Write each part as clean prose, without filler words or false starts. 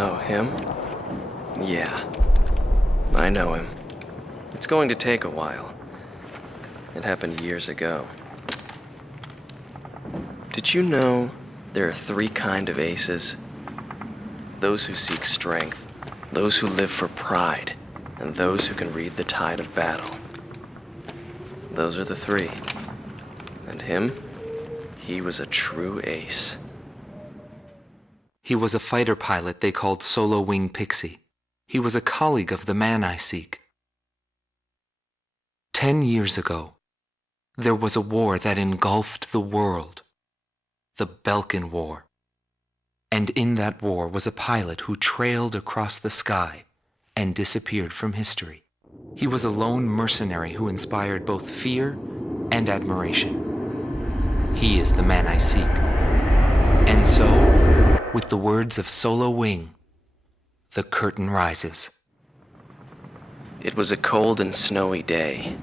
Oh, him? Yeah. I know him. It's going to take a while. It happened years ago. Did you know there are 3 kinds of aces? Those who seek strength, those who live for pride, and those who can read the tide of battle. Those are the 3. And him? He was a true ace. He was a fighter pilot they called Solo Wing Pixie. He was a colleague of the man I seek. 10 years ago, there was a war that engulfed the world. The Balkan War. And in that war was a pilot who trailed across the sky and disappeared from history. He was a lone mercenary who inspired both fear and admiration. He is the man I seek. And so, with the words of Solo Wing, the curtain rises. It was a cold and snowy day.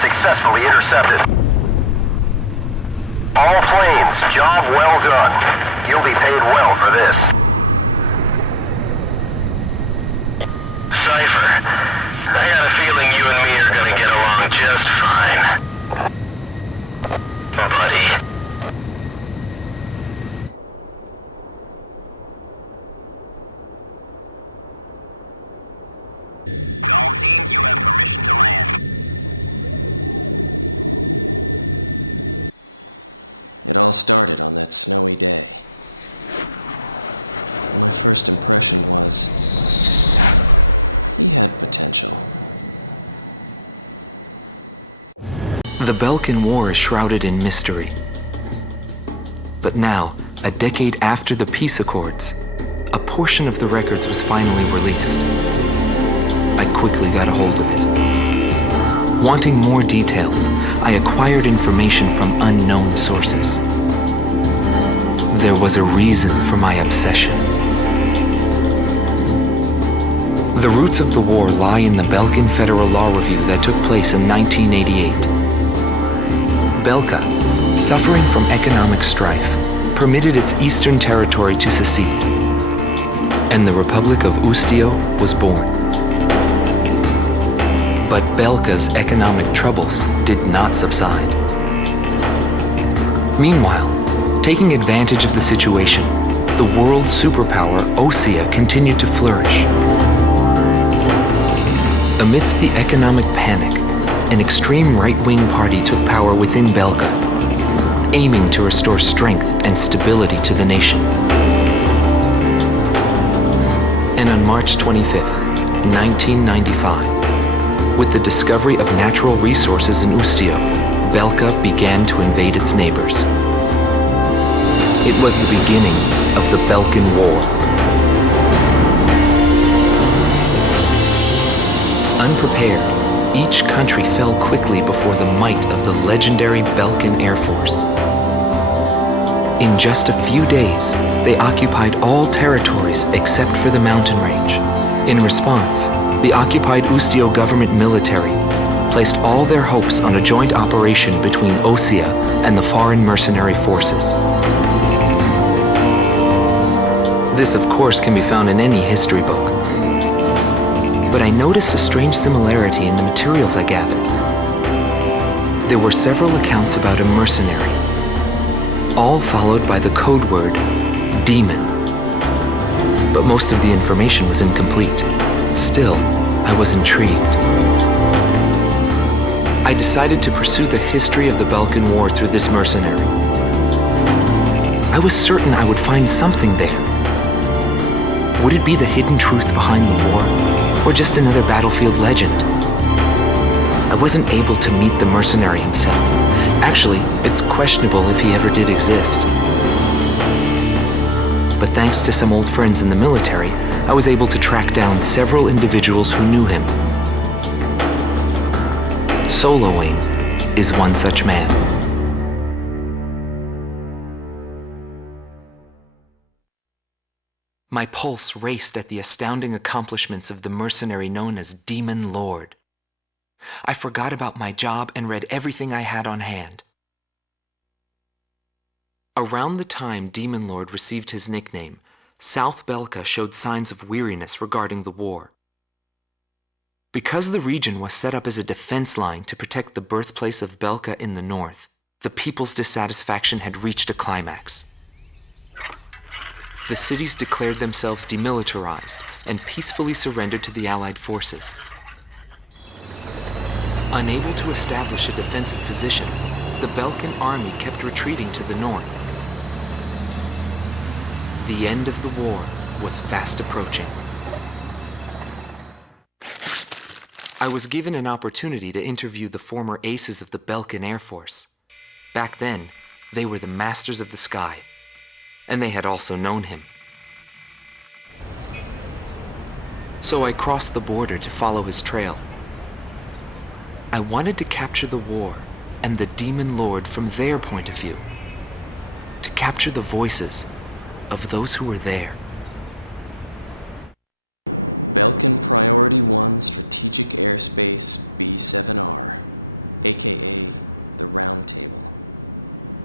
Successfully intercepted. All planes, job well done. You'll be paid well for this. Cypher, I got a feeling you and me are gonna get along just fine. Buddy. All team, you have permission to land. It all started on that snowy day. My first impression was, he had potential. The Balkan War is shrouded in mystery. But now, a decade after the peace accords, a portion of the records was finally released. I quickly got a hold of it. Wanting more details, I acquired information from unknown sources. There was a reason for my obsession. The roots of the war lie in the Balkan Federal Law Review that took place in 1988. Belka, suffering from economic strife, permitted its eastern territory to secede, and the Republic of Ustio was born. But Belka's economic troubles did not subside. Meanwhile, taking advantage of the situation, the world superpower Osea continued to flourish. Amidst the economic panic, an extreme right-wing party took power within Belka, aiming to restore strength and stability to the nation. And on March 25th, 1995, with the discovery of natural resources in Ustio, Belka began to invade its neighbors. It was the beginning of the Balkan War. Unprepared, each country fell quickly before the might of the legendary Balkan Air Force. In just a few days, they occupied all territories except for the mountain range. In response, the occupied Ustio government military placed all their hopes on a joint operation between Osea and the foreign mercenary forces. This, of course, can be found in any history book. But I noticed a strange similarity in the materials I gathered. There were several accounts about a mercenary, all followed by the code word, demon. But most of the information was incomplete. Still, I was intrigued. I decided to pursue the history of the Balkan War through this mercenary. I was certain I would find something there. Would it be the hidden truth behind the war, or just another battlefield legend? I wasn't able to meet the mercenary himself. Actually, it's questionable if he ever did exist. But thanks to some old friends in the military, I was able to track down several individuals who knew him. Soloing is one such man. My pulse raced at the astounding accomplishments of the mercenary known as Demon Lord. I forgot about my job and read everything I had on hand. Around the time Demon Lord received his nickname, South Belka showed signs of weariness regarding the war. Because the region was set up as a defense line to protect the birthplace of Belka in the north, the people's dissatisfaction had reached a climax. The cities declared themselves demilitarized and peacefully surrendered to the Allied forces. Unable to establish a defensive position, the Balkan army kept retreating to the north. The end of the war was fast approaching. I was given an opportunity to interview the former aces of the Balkan Air Force. Back then, they were the masters of the sky, and they had also known him. So I crossed the border to follow his trail. I wanted to capture the war and the Demon Lord from their point of view, to capture the voices of those who were there. Balkan Priority 1 Strategic Airspace B7R, aka the Round Table.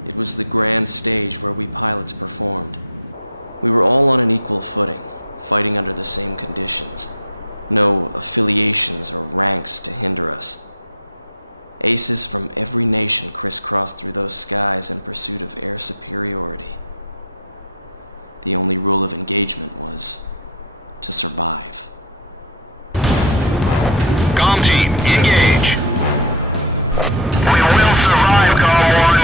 It was the grand stage where we pilots performed. We were all on an equal footing, fighting under the same conditions. No affiliations or ranks to hinder us. Aces from every nation crisscrossed through those skies in pursuit of air superiority. The only rule of engagement was to survive. Comm team, engage! We will survive, Comm 1.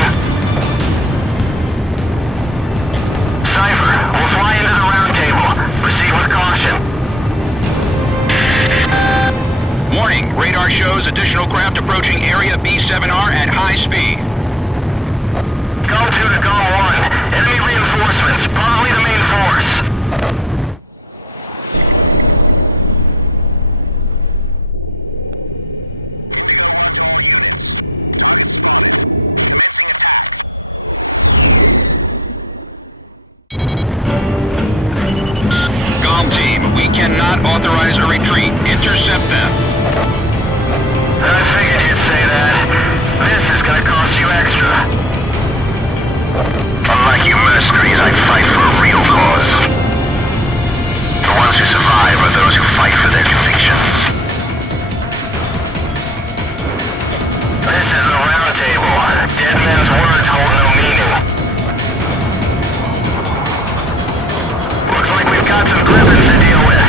Cypher, we'll fly into the round table. Proceed with caution. Warning, radar shows additional craft approaching area B7R at high speed. Comm 2 to Comm 1. Enemy reinforcements, probably the main force. Indigo 1 to all units. Target spotted. Commencing attack. Comm team, we cannot authorize a retreat. Intercept them. I figured you'd say that. This is gonna cost you extra. Unlike you mercenaries, I fight for a real cause. The ones who survive are those who fight for their convictions. This is the round table. Dead men's words hold no meaning. Looks like we've got some griffins to deal with.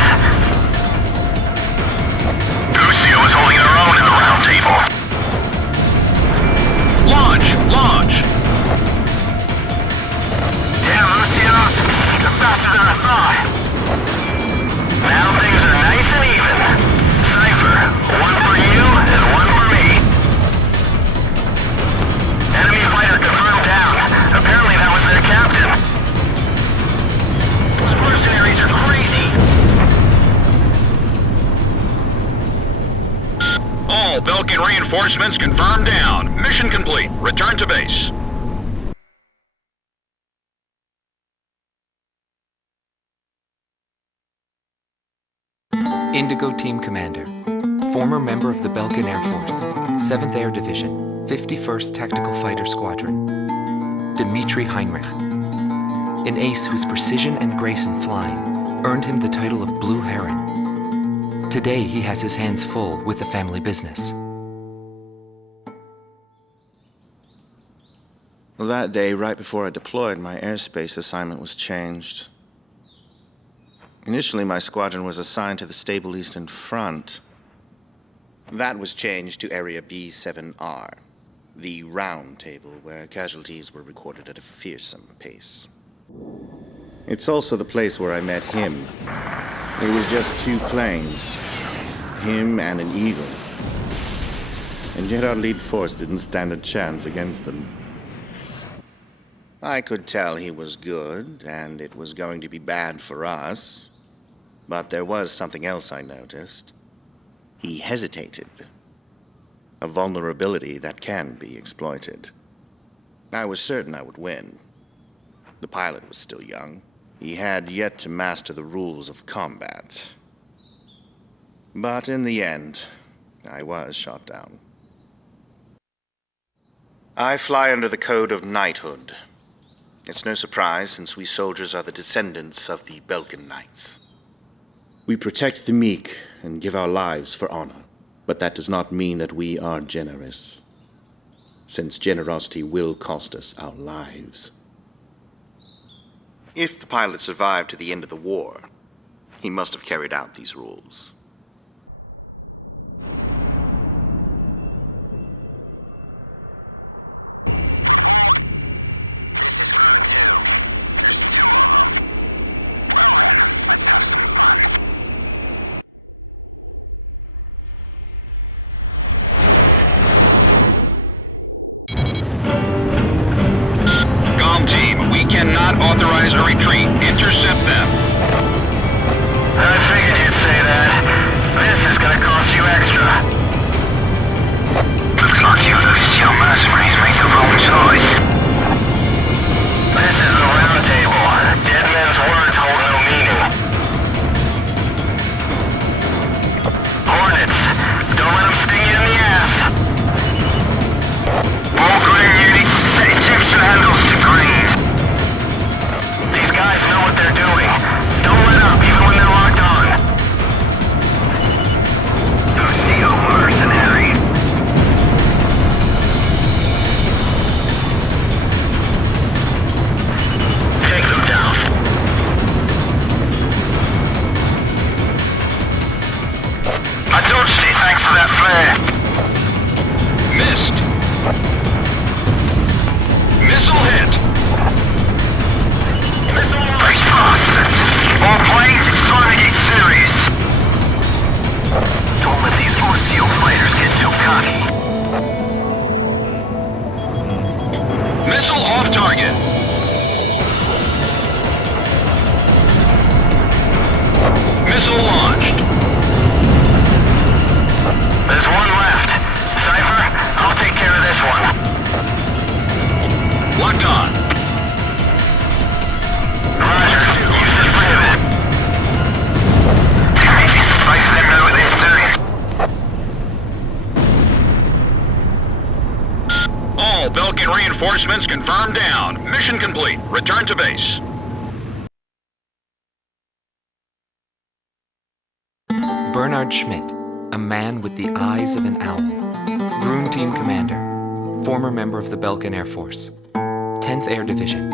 Guste is holding their own in the round table. Launch! Launch! Damn, Luciano, you're faster than I thought. Now things are nice and even. Cypher, one for you and one for me. Enemy fighter confirmed down. Apparently that was their captain. Those mercenaries are crazy. All Balkan reinforcements confirmed down. Mission complete. Return to base. Indigo Team Commander, former member of the Balkan Air Force, 7th Air Division, 51st Tactical Fighter Squadron, Dmitry Heinrich, an ace whose precision and grace in flying earned him the title of Blue Heron. Today he has his hands full with the family business. That day, right before I deployed, my airspace assignment was changed. Initially, my squadron was assigned to the stable Eastern Front. That was changed to Area B7R, the round table where casualties were recorded at a fearsome pace. It's also the place where I met him. It was just 2 planes, him and an Eagle. And yet our lead force didn't stand a chance against them. I could tell he was good, and it was going to be bad for us. But there was something else I noticed. He hesitated. A vulnerability that can be exploited. I was certain I would win. The pilot was still young. He had yet to master the rules of combat. But in the end, I was shot down. I fly under the code of knighthood. It's no surprise, since we soldiers are the descendants of the Belkan Knights. We protect the meek and give our lives for honor, but that does not mean that we are generous, since generosity will cost us our lives. If the pilot survived to the end of the war, he must have carried out these rules. Report! This is Crew 2. There's 2 of them. Well then, let's have some fun. Comm team, we cannot authorize a retreat. Intercept them. I figured you'd say that. This is gonna cost you extra. Looks like you Lucio mercenaries make the wrong choice. This is a round table. Dead men's words hold no meaning. Hornets, don't let them sting you in the ass. All green unit, set Egyptian handles to green. These guys know what they're doing. Don't let up, even when they're locked on. Lucio mercenary. Take them down. I dodged it thanks to that flare. Missed. Missile hit. These bastards. All planes, it's time to get serious. Don't let these Force Seal players get too cocky. Missile off target. Missile launched. There's one left. Cypher, I'll take care of this one. Locked on. Roger, use the pivot. Fight them know what they're doing. All Belkan reinforcements confirmed down. Mission complete. Return to base. Bernard Schmidt, a man with the eyes of an owl. Groom Team Commander, former member of the Belkan Air Force. 10th Air Division,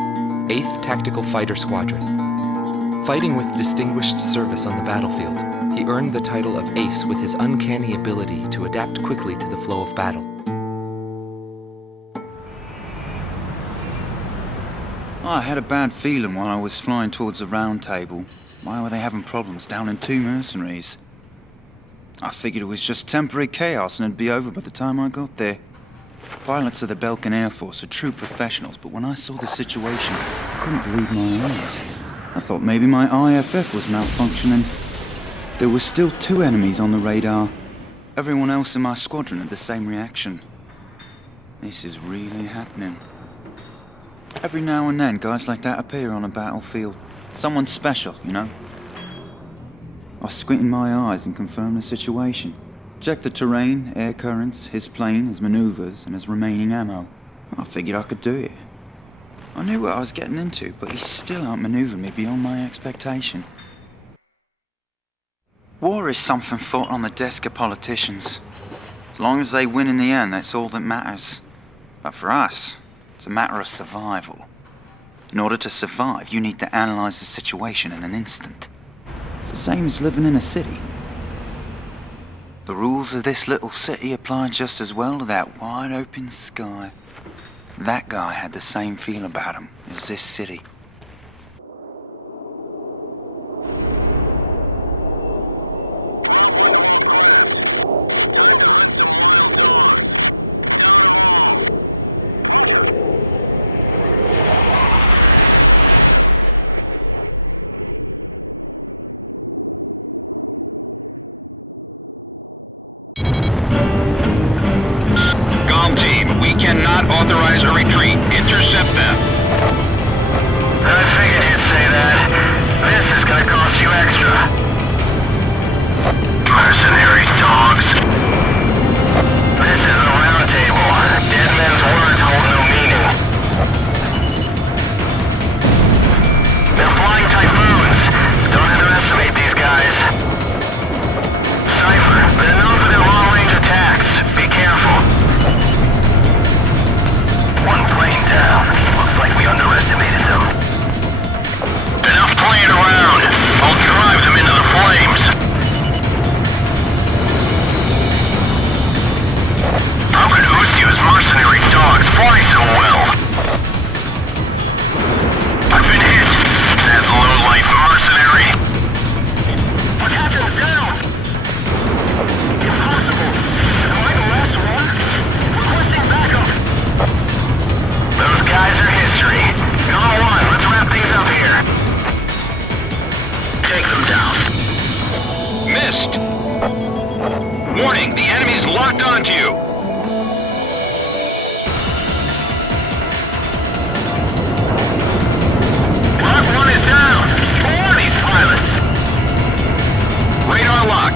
8th Tactical Fighter Squadron. Fighting with distinguished service on the battlefield, he earned the title of Ace with his uncanny ability to adapt quickly to the flow of battle. I had a bad feeling while I was flying towards the round table. Why were they having problems down in 2 mercenaries? I figured it was just temporary chaos and it'd be over by the time I got there. Pilots of the Belkan Air Force are true professionals, but when I saw the situation, I couldn't believe my eyes. I thought maybe my IFF was malfunctioning. There were still 2 enemies on the radar. Everyone else in my squadron had the same reaction. This is really happening. Every now and then, guys like that appear on a battlefield. Someone special, you know? I squinted my eyes and confirmed the situation. Checked the terrain, air currents, his plane, his maneuvers, and his remaining ammo. I figured I could do it. I knew what I was getting into, but he still outmaneuvered me beyond my expectation. War is something fought on the desk of politicians. As long as they win in the end, that's all that matters. But for us, It's a matter of survival. In order to survive, you need to analyze the situation in an instant. It's the same as living in a city. The rules of this little city apply just as well to that wide open sky. That guy had the same feel about him as this city. Drop one to all craft. Time to hunt some wild dogs. Down them all. Roger. Team, we cannot authorize a retreat. Intercept them. I figured you'd say that. This is gonna cost you extra. Mercenary dogs. This is a round table. Dead men's words hold no meaning. They're flying typhoons. Don't underestimate these guys. Cypher, been known for their long-range attacks. Be careful. One plane down. Looks like we underestimated them. Enough playing around. I'll drive them into the flames. How could Usy's mercenary dogs fly so well? I've been hit. That low-life mercenary. Our captain's down. Impossible. Am I the last one? Requesting backup. Those guys are history. Go on, let's wrap things up here. Take them down. Missed! Warning, the enemy's locked onto you. Lock one is down. For these pilots. Radar lock.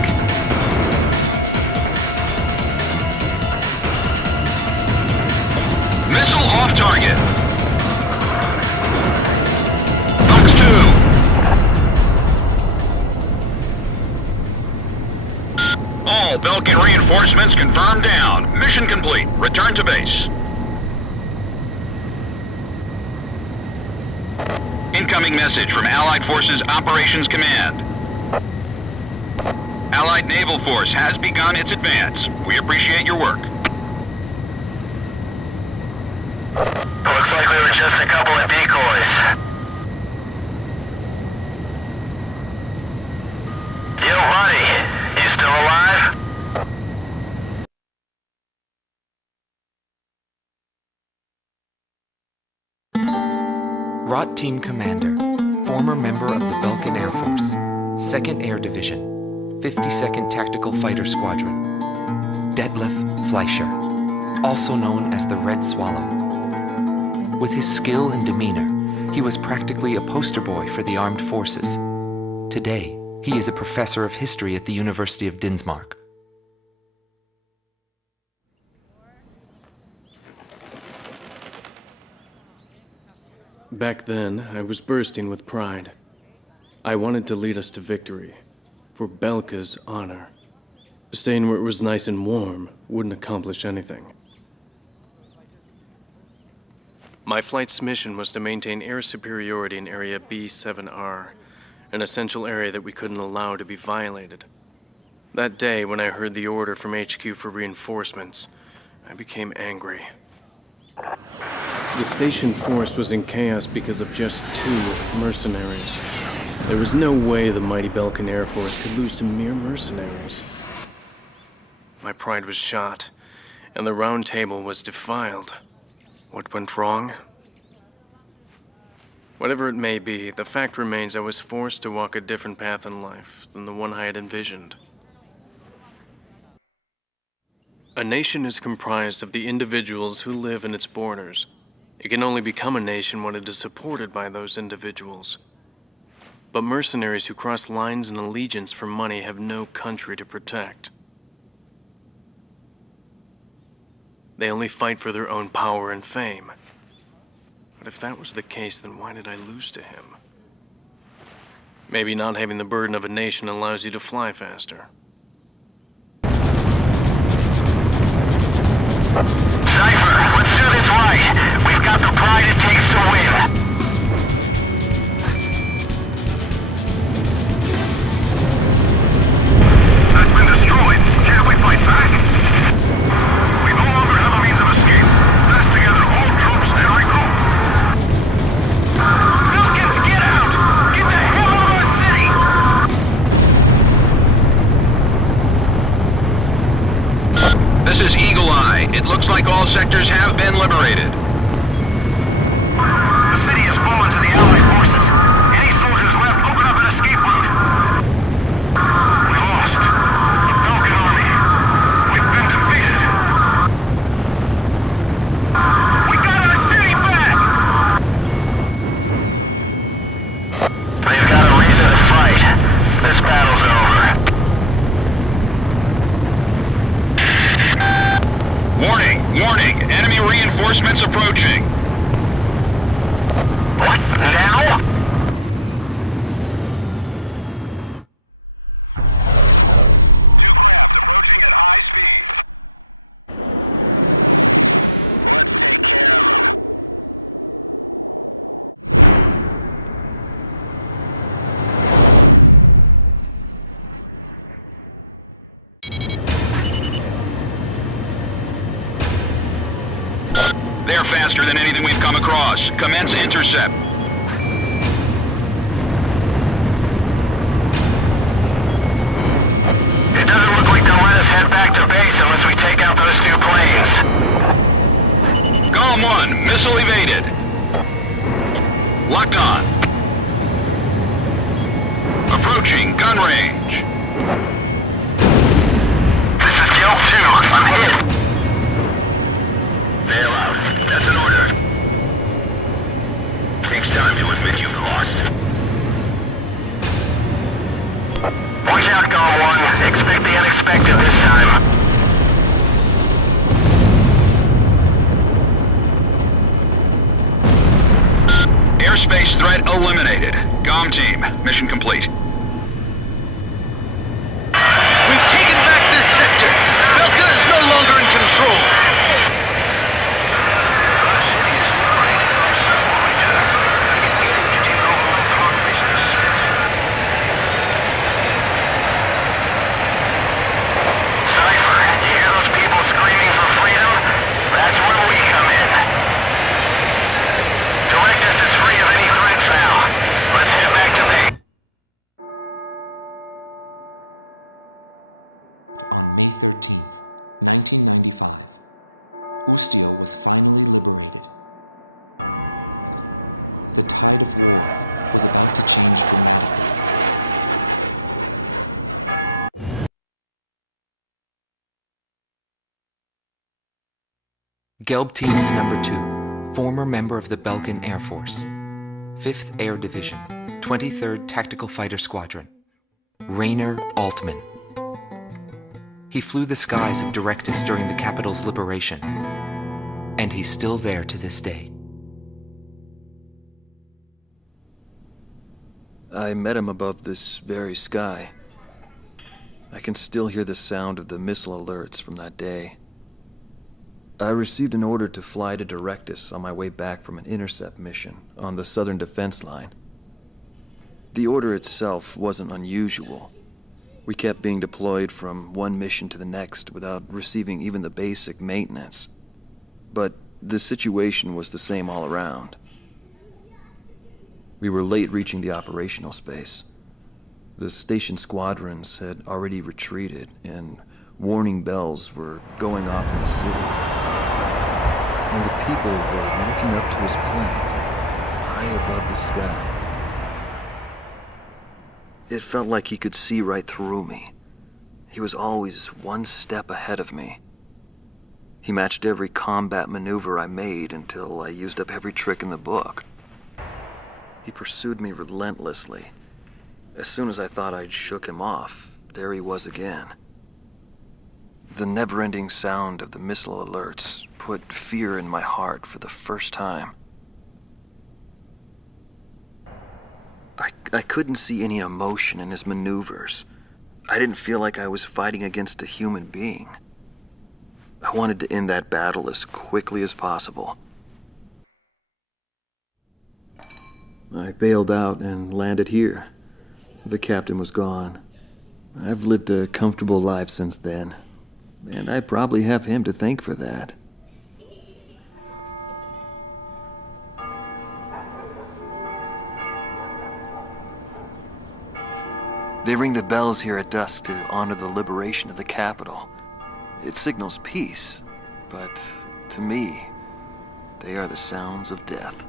Missile off target. Fox 2. All Belkin reinforcements confirmed down. Mission complete. Return to base. Incoming message from Allied Forces Operations Command. Allied Naval Force has begun its advance. We appreciate your work. Looks like we were just a couple of decoys. Yo, buddy. You still alive? ROT Team Commander, former member of the Belkin Air Force, 2nd Air Division, 52nd Tactical Fighter Squadron, Detlef Fleischer, also known as the Red Swallow. With his skill and demeanor, he was practically a poster boy for the armed forces. Today, he is a professor of history at the University of Dinsmark. Back then, I was bursting with pride. I wanted to lead us to victory, for Belka's honor. Staying where it was nice and warm wouldn't accomplish anything. My flight's mission was to maintain air superiority in Area B7R, an essential area that we couldn't allow to be violated. That day, when I heard the order from HQ for reinforcements, I became angry. The station force was in chaos because of just 2 mercenaries. There was no way the mighty Belkin Air Force could lose to mere mercenaries. My pride was shot, and the round table was defiled. What went wrong? Whatever it may be, the fact remains I was forced to walk a different path in life than the one I had envisioned. A nation is comprised of the individuals who live in its borders. It can only become a nation when it is supported by those individuals. But mercenaries who cross lines and allegiance for money have no country to protect. They only fight for their own power and fame. But if that was the case, then why did I lose to him? Maybe not having the burden of a nation allows you to fly faster. Cypher, let's do this right. We've got about the pride it takes to win. That's been destroyed. Can't we fight back? We no longer have a means of escape. Mass together all troops and regroup. Falcons, get out! Get the hell out of the city! This is Eagle Eye. It looks like all sectors have been liberated. The city has fallen to the Allied forces. Any soldiers left, open up an escape route. We lost. The Falcon Army. We've been defeated. We got our city back! They've got a reason to fight. This battle's over. Warning! Warning! Enemy reinforcements approaching. What? Now? Two craft approaching at high speed. Let's take care of them. They're faster than anything we've come across. Commence intercept. It doesn't look like they'll let us head back to base unless we take out those two planes. Column 1, missile evaded. Locked on. Approaching gun range. This is Kill 2. I'm hit. Bail out. That's an order. Takes time to admit you've lost. Watch out, Gull 1. Expect the unexpected this time. Airspace threat eliminated. GOM team, mission complete. We've taken back this sector. Belka is no longer in control. Cypher, you hear those people screaming for freedom? That's where we come in. Directus is free of any threats now. Let's head back to base. On May 13th, 1995, Ustio was finally liberated. The tide of war was about to change dramatically. Gelbtines number 2, former member of the Belkan Air Force, 5th Air Division, 23rd Tactical Fighter Squadron, Rainer Altman. He flew the skies of Directus during the capital's liberation, and he's still there to this day. I met him above this very sky. I can still hear the sound of the missile alerts from that day. I received an order to fly to Directus on my way back from an intercept mission on the southern defense line. The order itself wasn't unusual. We kept being deployed from one mission to the next without receiving even the basic maintenance. But the situation was the same all around. We were late reaching the operational space. The station squadrons had already retreated, and warning bells were going off in the city. And the people were walking up to his plane, high above the sky. It felt like he could see right through me. He was always one step ahead of me. He matched every combat maneuver I made until I used up every trick in the book. He pursued me relentlessly. As soon as I thought I'd shook him off, there he was again. The never-ending sound of the missile alerts put fear in my heart for the first time. I couldn't see any emotion in his maneuvers. I didn't feel like I was fighting against a human being. I wanted to end that battle as quickly as possible. I bailed out and landed here. The captain was gone. I've lived a comfortable life since then, and I probably have him to thank for that. They ring the bells here at dusk to honor the liberation of the capital. It signals peace, but to me, they are the sounds of death.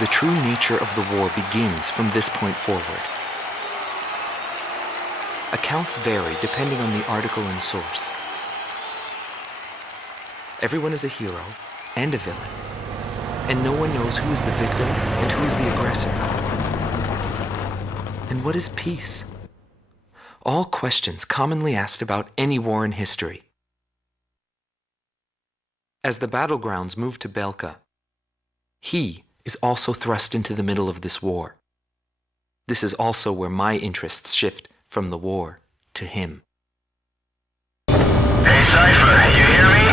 The true nature of the war begins from this point forward. Accounts vary depending on the article and source. Everyone is a hero and a villain, and no one knows who is the victim and who is the aggressor. And what is peace? All questions commonly asked about any war in history. As the battlegrounds move to Belka, he is also thrust into the middle of this war. This is also where my interests shift from the war to him. Hey, Cypher, you hear me?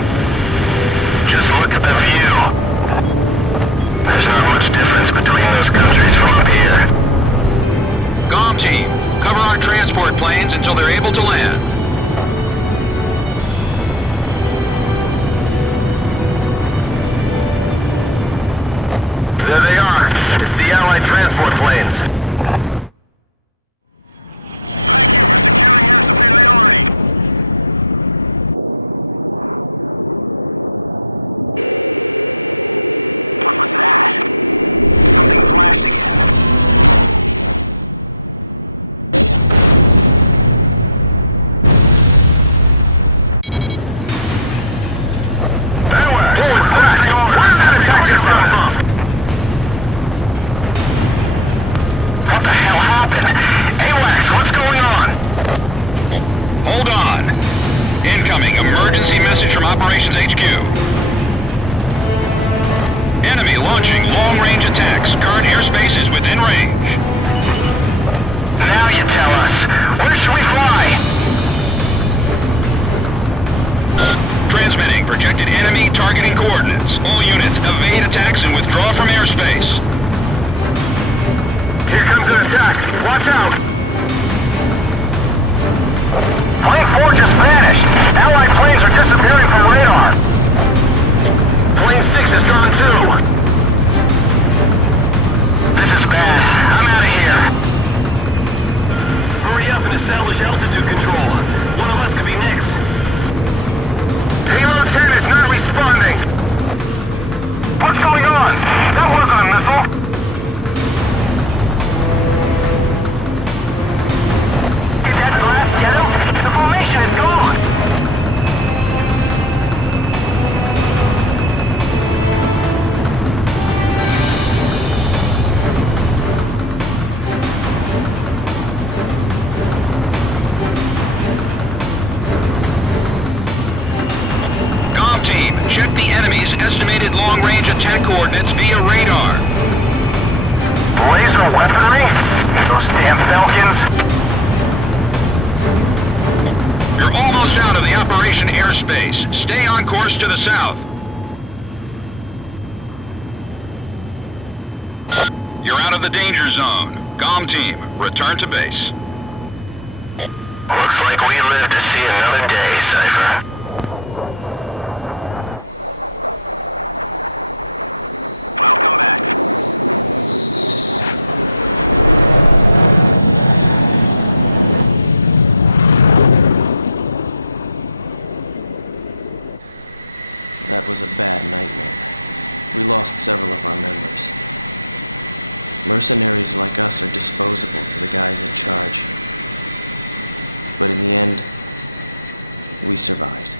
Just look at the view. There's not much difference between those countries from up here. Comm team, cover our transport planes until they're able to land. There they are. It's the Allied transport planes. Thank you for securing air superiority. What was that? Something flashed again. Anywhere! Forward! Where did that attack come from? What the hell happened? AWACS, what's going on? Hold on. Incoming emergency message from Operations HQ. Enemy launching long-range attacks. Current airspace is within range. Now you tell us. Where should we fly? Transmitting projected enemy targeting coordinates. All units, evade attacks and withdraw from airspace. Here comes an attack. Watch out! Plane 4 just vanished. Allied planes are disappearing from radar. Plane 6 is gone too. This is bad. I'm out of here. Hurry up and establish altitude control. One of us could be next. Payload 10 is not responding. What's going on? That wasn't a missile. Did that blast get him? The formation is gone. Comm team, check the enemy's estimated long-range attack coordinates via radar. Laser weaponry? Those damn Falcons? You're almost out of the operation airspace. Stay on course to the south. You're out of the danger zone. Comm team, return to base. Looks like we live to see another day, Cypher. Welcome back. That was a bad nightmare. We lost several of our members. Mercenaries like us are disposable to the guys in charge. But in the end, we survived.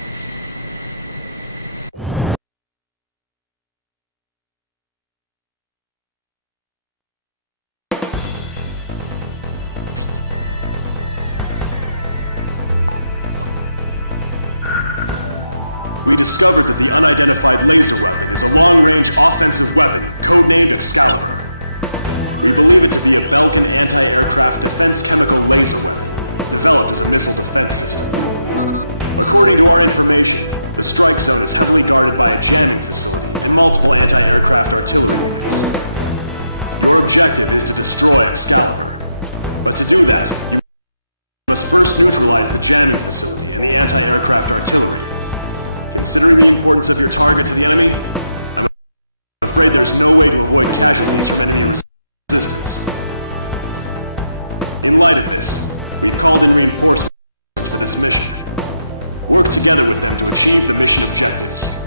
We discovered that the unidentified laser weapon is a long-range offensive weapon, codenamed Excalibur. We believe it to be a Belkan anti-aircraft defense chemical laser weapon, developed as a missile defense system. According to our information, the strike zone is heavily guarded by a jamming facility and multiple anti-aircraft artillery units. Your objective is to destroy Excalibur. But to do that, you must first neutralize the jamming facility and the anti-aircraft artillery. Considering the importance of your target to the enemy, I'm afraid there's no way to avoid casualties from enemy resistance. In light of this, we've called in reinforcements for this mission. Work together with them to achieve the mission objectives.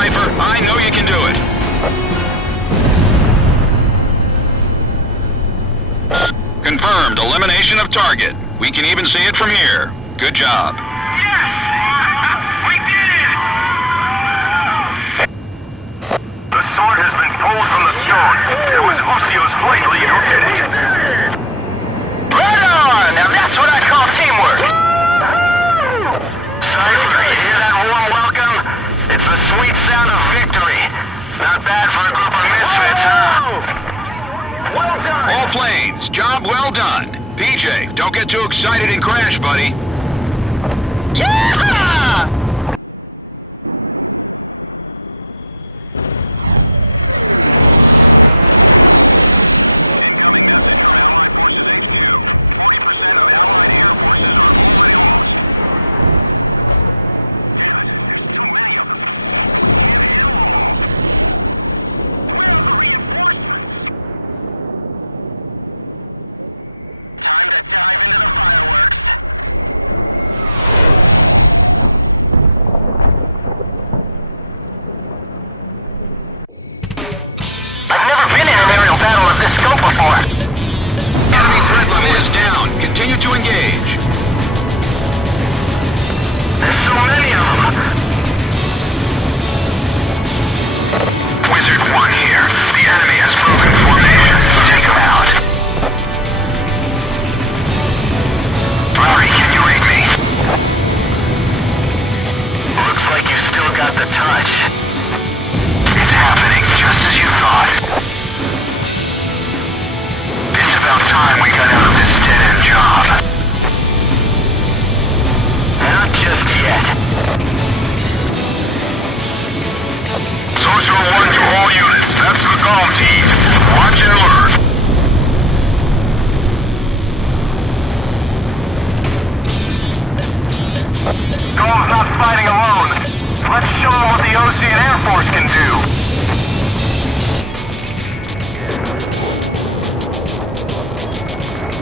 Cypher. I know you can do it. Confirmed. Elimination of target. We can even see it from here. Good job. Yes! We did it! The sword has been pulled from the stone. It was Lucio's flight lead who did it. Right on! Now that's what I call teamwork. Cypher, you hear that warm welcome? It's the sweet sound of victory. Not bad for a group of misfits, huh? Well done! All planes, job well done. PJ, don't get too excited and crash, buddy. Yeah! Incoming message from Allied Forces HQ. 40% of Allied air forces are already lost. Damn it, there's too many of them. We can't handle them all. Where are the reinforcements? Time to dive into the fireworks. I've never been in an aerial battle of this scope before. Enemy threat level is down. Continue to engage. There's so many of them. Wizard 1 here. The enemy has broken formation. Take him out. Rory, can you read me? Looks like you still got the touch. It's happening just as you thought. It's about time we got out of this dead-end job. Not just yet. Social 1 to all units. That's the GOM team. Watch and learn. GOM's not fighting alone. Let's show them what the OC and Air Force can do.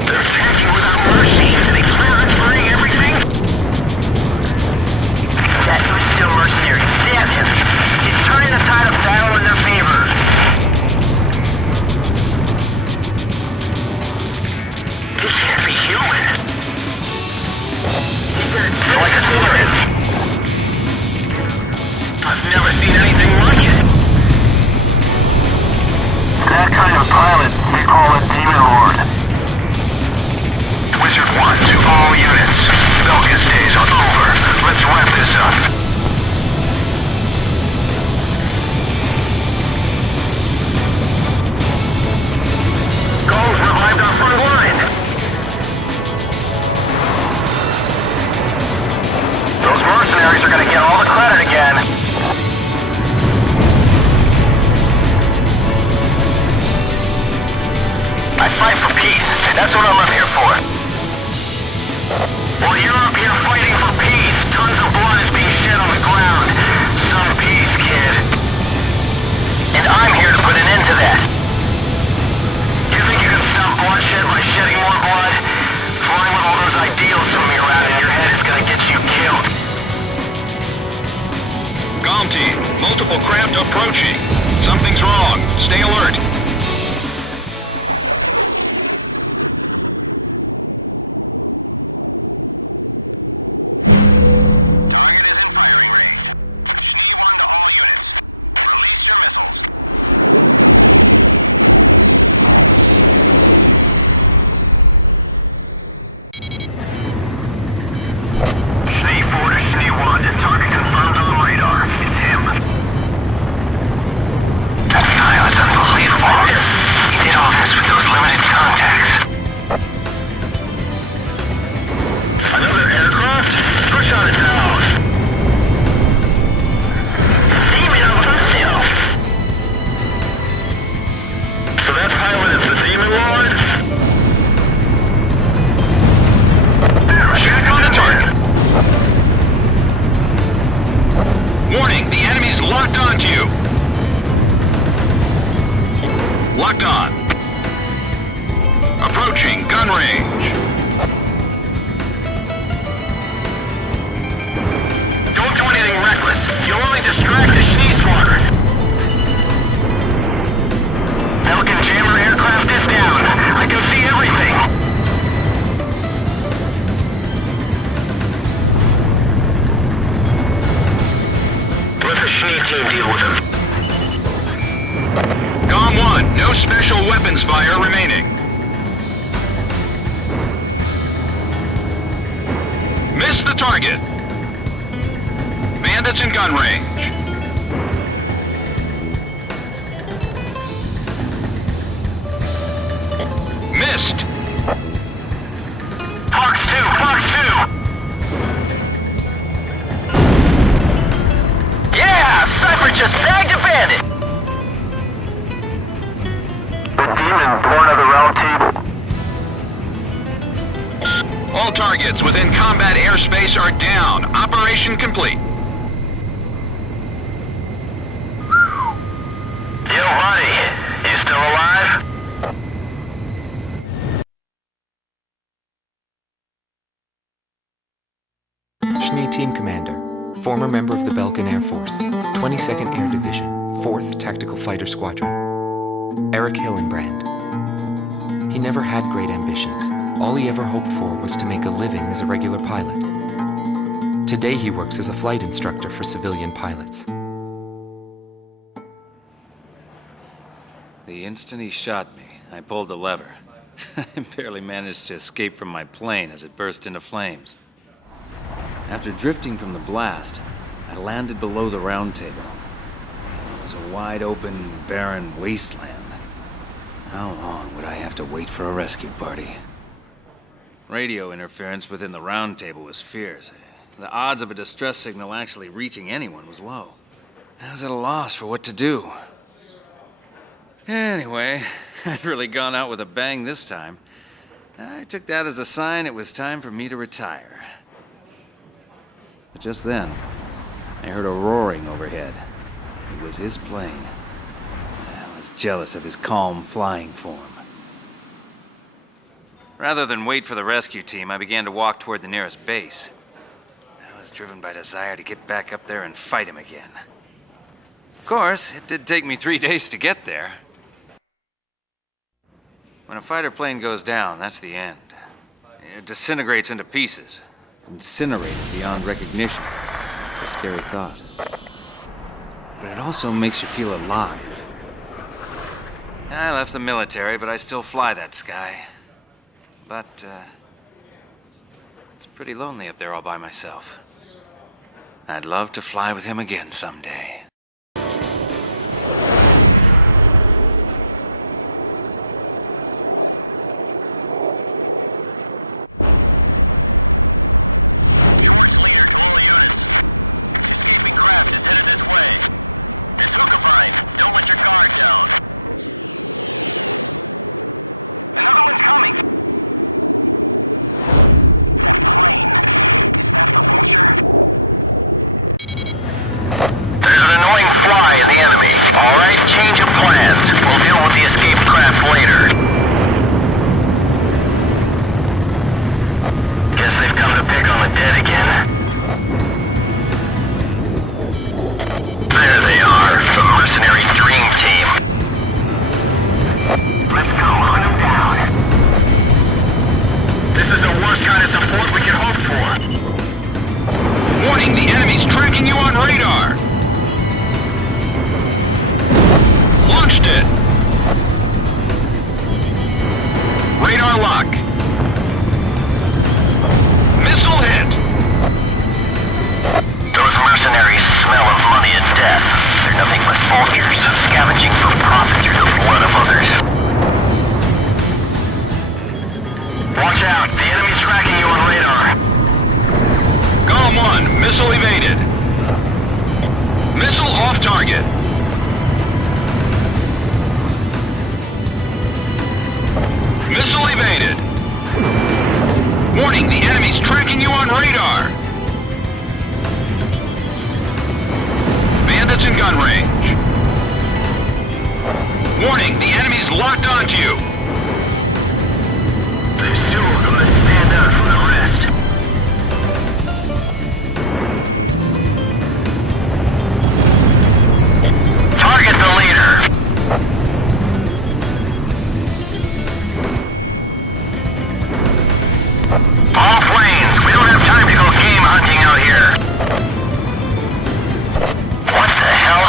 They're attacking without mercy. Are they clearing everything? That was still mercenary. Damn him. He's turning the tide of battle in their favor. This can't be human. It's like a demon. I've never seen anything like it. That kind of pilot, we call a demon lord. Wizard 1 to all units. Belgia's days are over. Let's wrap this up. Goals revived our front line. Those mercenaries are gonna get all the credit again. I fight for peace. That's what I'm up here for. While you're up here fighting for peace, tons of blood is being shed on the ground. Some peace, kid. And I'm here to put an end to that. You think you can stop bloodshed by shedding more blood? Flying with all those ideals swimming around in your head is gonna get you killed. GOM team, multiple craft approaching. Something's wrong. Stay alert. Target is in firing range. Schnee 1 to all units. Release your missiles. Schnee 4 to Schnee 1. Target confirmed on the radar. It's him. That pilot's unbelievable. He did all this with those limited contacts. Another aircraft? Push on it now. Demon offensive. So that pilot is the Demon Lord? Check on the target. Warning, the enemy's locked onto you. Locked on. Approaching gun range. Don't do anything reckless. You'll only distract the Schnee's team deal with him. GOM 1, no special weapons fire remaining. Missed the target. Bandits in gun range. Missed. Parks 2, Parks 2! Yeah! Cypher just bagged a bandit! The demon born of the round table. All targets within combat airspace are down. Operation complete. Yo, buddy. You still alive? Schnee Team Commander, former member of the Belkin Air Force, 22nd Air Division, 4th Tactical Fighter Squadron. Eric Hillenbrand. He never had great ambitions. All he ever hoped for was to make a living as a regular pilot. Today he works as a flight instructor for civilian pilots. The instant he shot me, I pulled the lever. I barely managed to escape from my plane as it burst into flames. After drifting from the blast, I landed below the round table. It was a wide open, barren wasteland. How long would I have to wait for a rescue party? Radio interference within the round table was fierce. The odds of a distress signal actually reaching anyone was low. I was at a loss for what to do. Anyway, I'd really gone out with a bang this time. I took that as a sign it was time for me to retire. But just then, I heard a roaring overhead. It was his plane. I was jealous of his calm flying form. Rather than wait for the rescue team, I began to walk toward the nearest base. I was driven by desire to get back up there and fight him again. Of course, it did take me 3 days to get there. When a fighter plane goes down, that's the end. It disintegrates into pieces. Incinerated beyond recognition. It's a scary thought. But it also makes you feel alive. I left the military, but I still fly that sky. But, it's pretty lonely up there all by myself. I'd love to fly with him again someday. Is headed this way. It's Hookavine. Don't let your guard down. Another one's coming. That plane. Is that the vulture? There's an annoying fly in the enemy. Alright, change of plans. We'll deal with the escaped craft later. Guess they've come to pick on the dead again. There they are, the mercenary dream team. Let's go, hunt them down. This is the worst kind of support we can hope for. Warning, the enemy's tracking you on radar. Launched it. Radar lock. Missile hit. Those mercenaries smell of money and death. They're nothing but vultures scavenging for profit through the blood of others. Watch out! The enemy's tracking you on radar. GOM 1, missile evaded. Missile off target. Missile evaded. Warning, the enemy's tracking you on radar. Bandits in gun range. Warning, the enemy's locked onto you. They're still gonna stand out from the rest. Target the leader. All planes, we don't have time to go game hunting out here. What the hell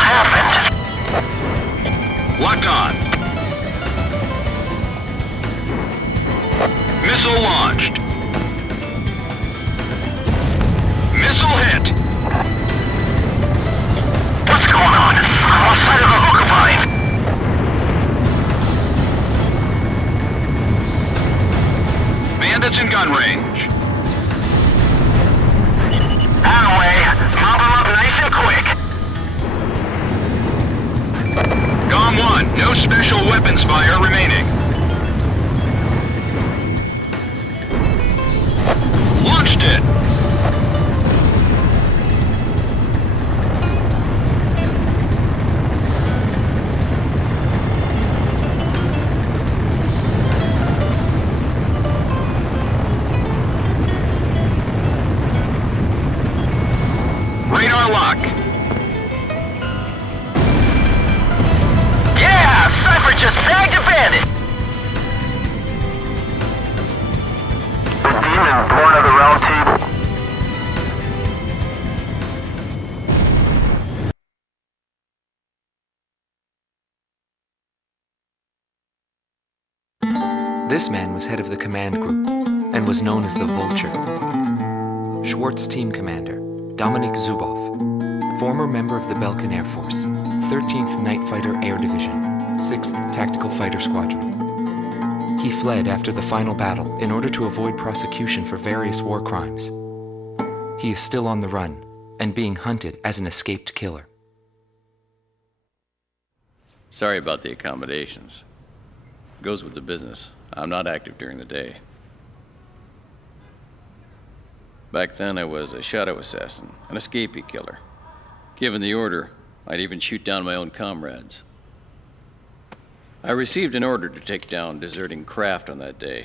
Yeah! Cypher just bagged a bandit! Report of the round team. This man was head of the command group and was known as the Vulture. Schwartz Team Commander, Dominik Zubov, former member of the Belkan Air Force, 13th Night Fighter Air Division, 6th Tactical Fighter Squadron. He fled after the final battle in order to avoid prosecution for various war crimes. He is still on the run and being hunted as an escaped killer. Sorry about the accommodations. Goes with the business. I'm not active during the day. Back then, I was a shadow assassin, an escapee killer. Given the order, I'd even shoot down my own comrades. I received an order to take down deserting craft on that day.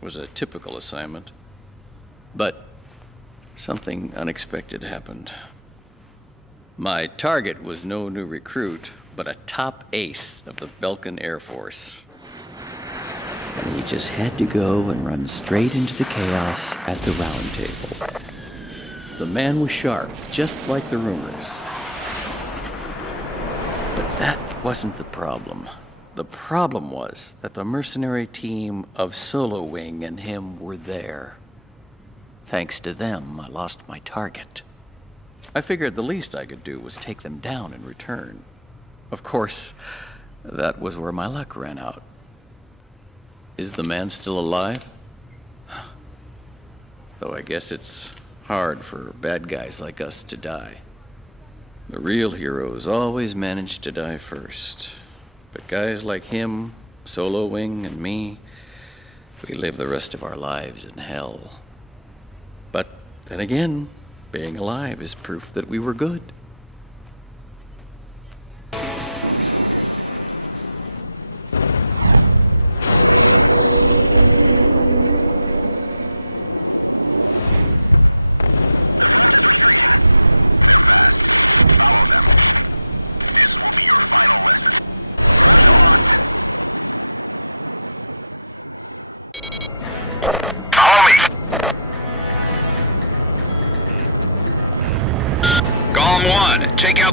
It was a typical assignment. But something unexpected happened. My target was no new recruit, but a top ace of the Belkan Air Force. And he just had to go and run straight into the chaos at the round table. The man was sharp, just like the rumors. But that wasn't the problem. The problem was that the mercenary team of Solo Wing and him were there. Thanks to them, I lost my target. I figured the least I could do was take them down in return. Of course, that was where my luck ran out. Is the man still alive? Though I guess it's hard for bad guys like us to die. The real heroes always manage to die first. But guys like him, Solo Wing, and me, we live the rest of our lives in hell. But then again, being alive is proof that we were good.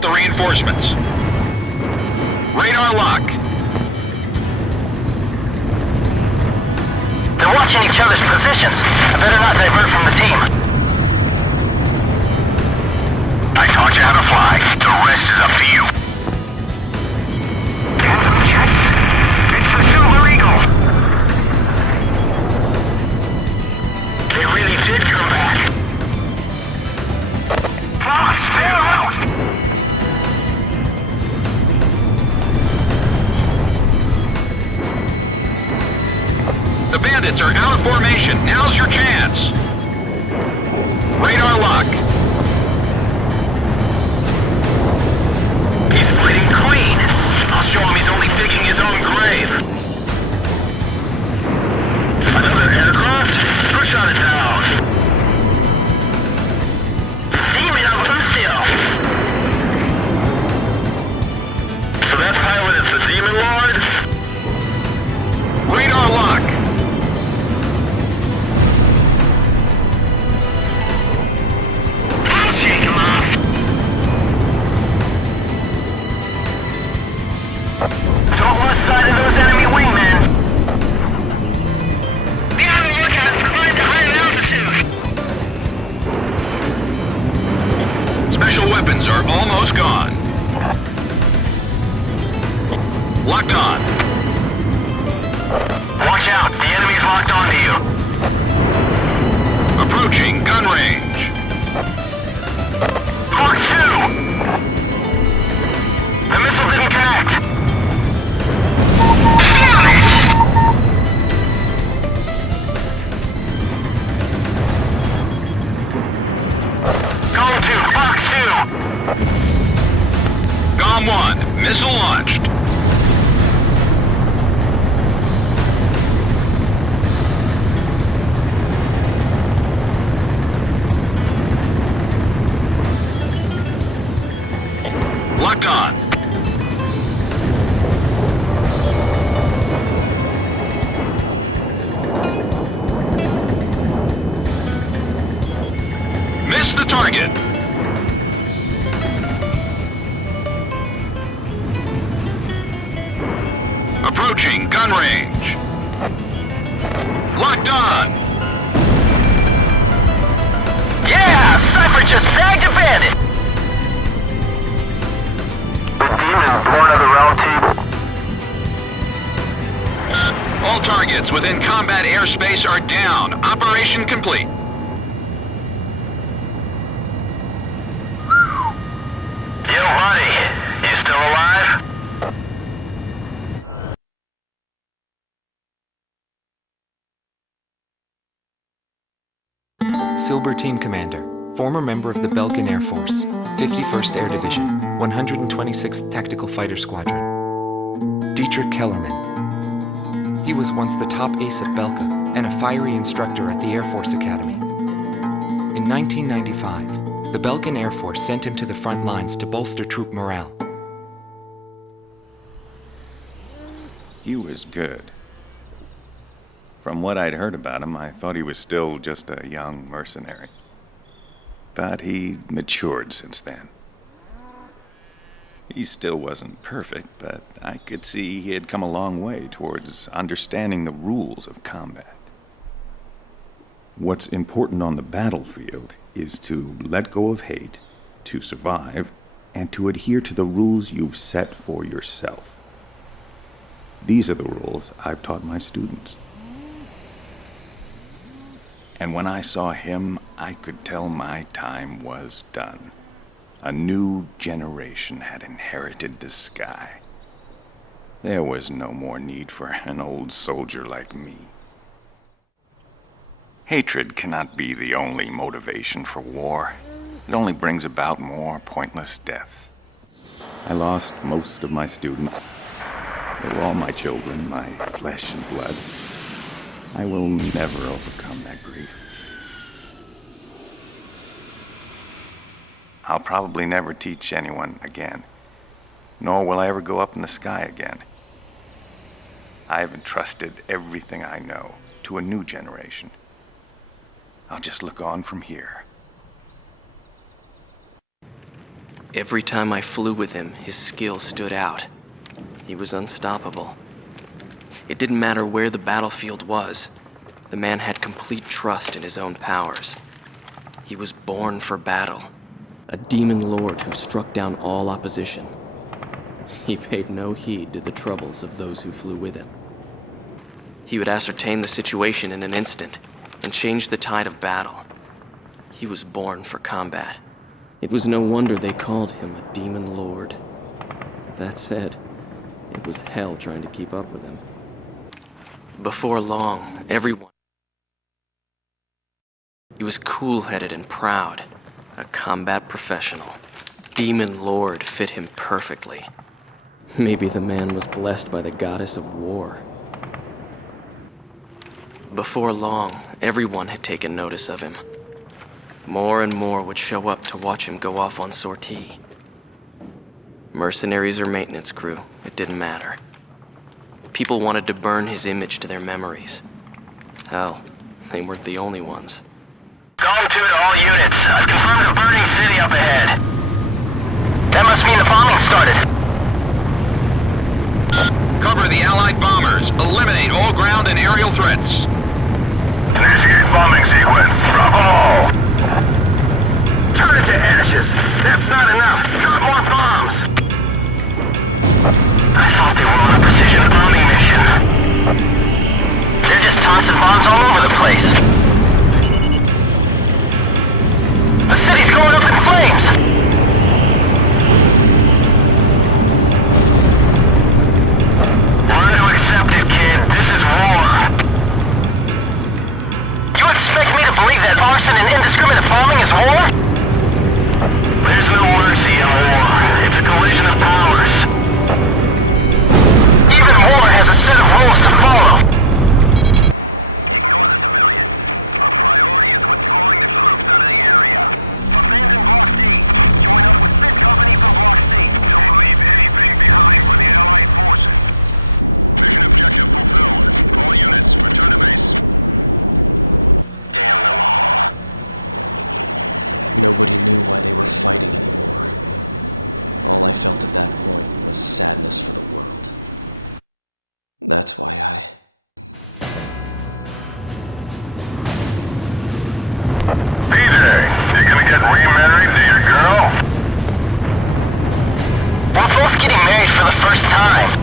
Reinforcements. Radar lock. They're watching each other's positions. I better not divert from the team. I taught you how to fly. The rest is up to you. Phantom jets. It's the Silver Eagle. They really did come back. Boss, stay out! The bandits are out of formation. Now's your chance. Radar lock. He's bleeding clean. I'll show him he's only digging his own grave. Another aircraft? Push on it down. Demon on Lucio. So that pilot is the Demon Lord? Radar lock. Shake him off. Don't lose sight of those enemy wingmen. Be on the lookout for mine to higher altitude. Special weapons are almost gone. Locked on. Watch out, the enemy's locked onto you. Approaching gun range. Mark 2! The missile didn't connect. Damn it! Gone 2, Mark 2! GOM 1, missile launched. Locked on. Missed the target. Approaching gun range. Locked on. Yeah! Cypher just bagged a bandit! The demon born of the round table. All targets within combat airspace are down. Operation complete. Yo, buddy. You still alive? Silver Team Commander, former member of the Belkin Air Force, 51st Air Division, 126th Tactical Fighter Squadron. Dietrich Kellerman. He was once the top ace at Belka and a fiery instructor at the Air Force Academy. In 1995, the Belkin Air Force sent him to the front lines to bolster troop morale. He was good. From what I'd heard about him, I thought he was still just a young mercenary. But he matured since then. He still wasn't perfect, but I could see he had come a long way towards understanding the rules of combat. What's important on the battlefield is to let go of hate, to survive, and to adhere to the rules you've set for yourself. These are the rules I've taught my students. And when I saw him, I could tell my time was done. A new generation had inherited the sky. There was no more need for an old soldier like me. Hatred cannot be the only motivation for war. It only brings about more pointless deaths. I lost most of my students. They were all my children, my flesh and blood. I will never overcome that grief. I'll probably never teach anyone again, nor will I ever go up in the sky again. I've entrusted everything I know to a new generation. I'll just look on from here. Every time I flew with him, his skill stood out. He was unstoppable. It didn't matter where the battlefield was. The man had complete trust in his own powers. He was born for battle. A demon lord who struck down all opposition. He paid no heed to the troubles of those who flew with him. He would ascertain the situation in an instant and change the tide of battle. He was born for combat. It was no wonder they called him a demon lord. That said, it was hell trying to keep up with him. Before long, everyone... He was cool-headed and proud. A combat professional. Demon Lord fit him perfectly. Maybe the man was blessed by the goddess of war. Before long, everyone had taken notice of him. More and more would show up to watch him go off on sortie. Mercenaries or maintenance crew, it didn't matter. People wanted to burn his image to their memories. Hell, they weren't the only ones. Gone to it, all units. I've confirmed a burning city up ahead. That must mean the bombing started. Cover the Allied bombers. Eliminate all ground and aerial threats. Initiate bombing sequence. Drop them all. Turn it to ashes. That's not enough. Drop more bombs. I thought they were on a precision bombing mission. They're just tossing bombs all over the place. The city's going up in flames! Learn to accept it, kid. This is war. You expect me to believe that arson and indiscriminate Nobody knew why they were fighting anymore. All I felt at that point was sadness for the world. That's why PJ, you gonna get remarried to your girl? We're both getting married for the first time.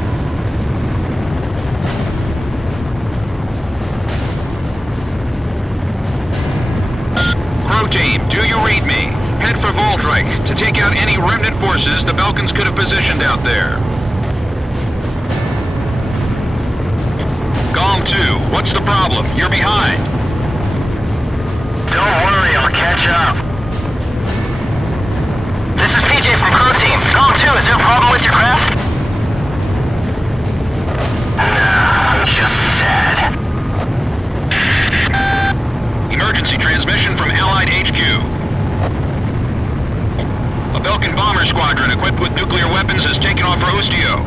Crew team, do you read me? Head for Voldreich to take out any remnant forces the Belkans could have positioned out there. Gong 2, what's the problem? You're behind. Don't worry, I'll catch up. This is PJ from Crew Team. Gong 2, is there a problem with your craft? Nah, I'm just sad. Emergency transmission from Allied HQ. A Belkan bomber squadron equipped with nuclear weapons has taken off for Ustio.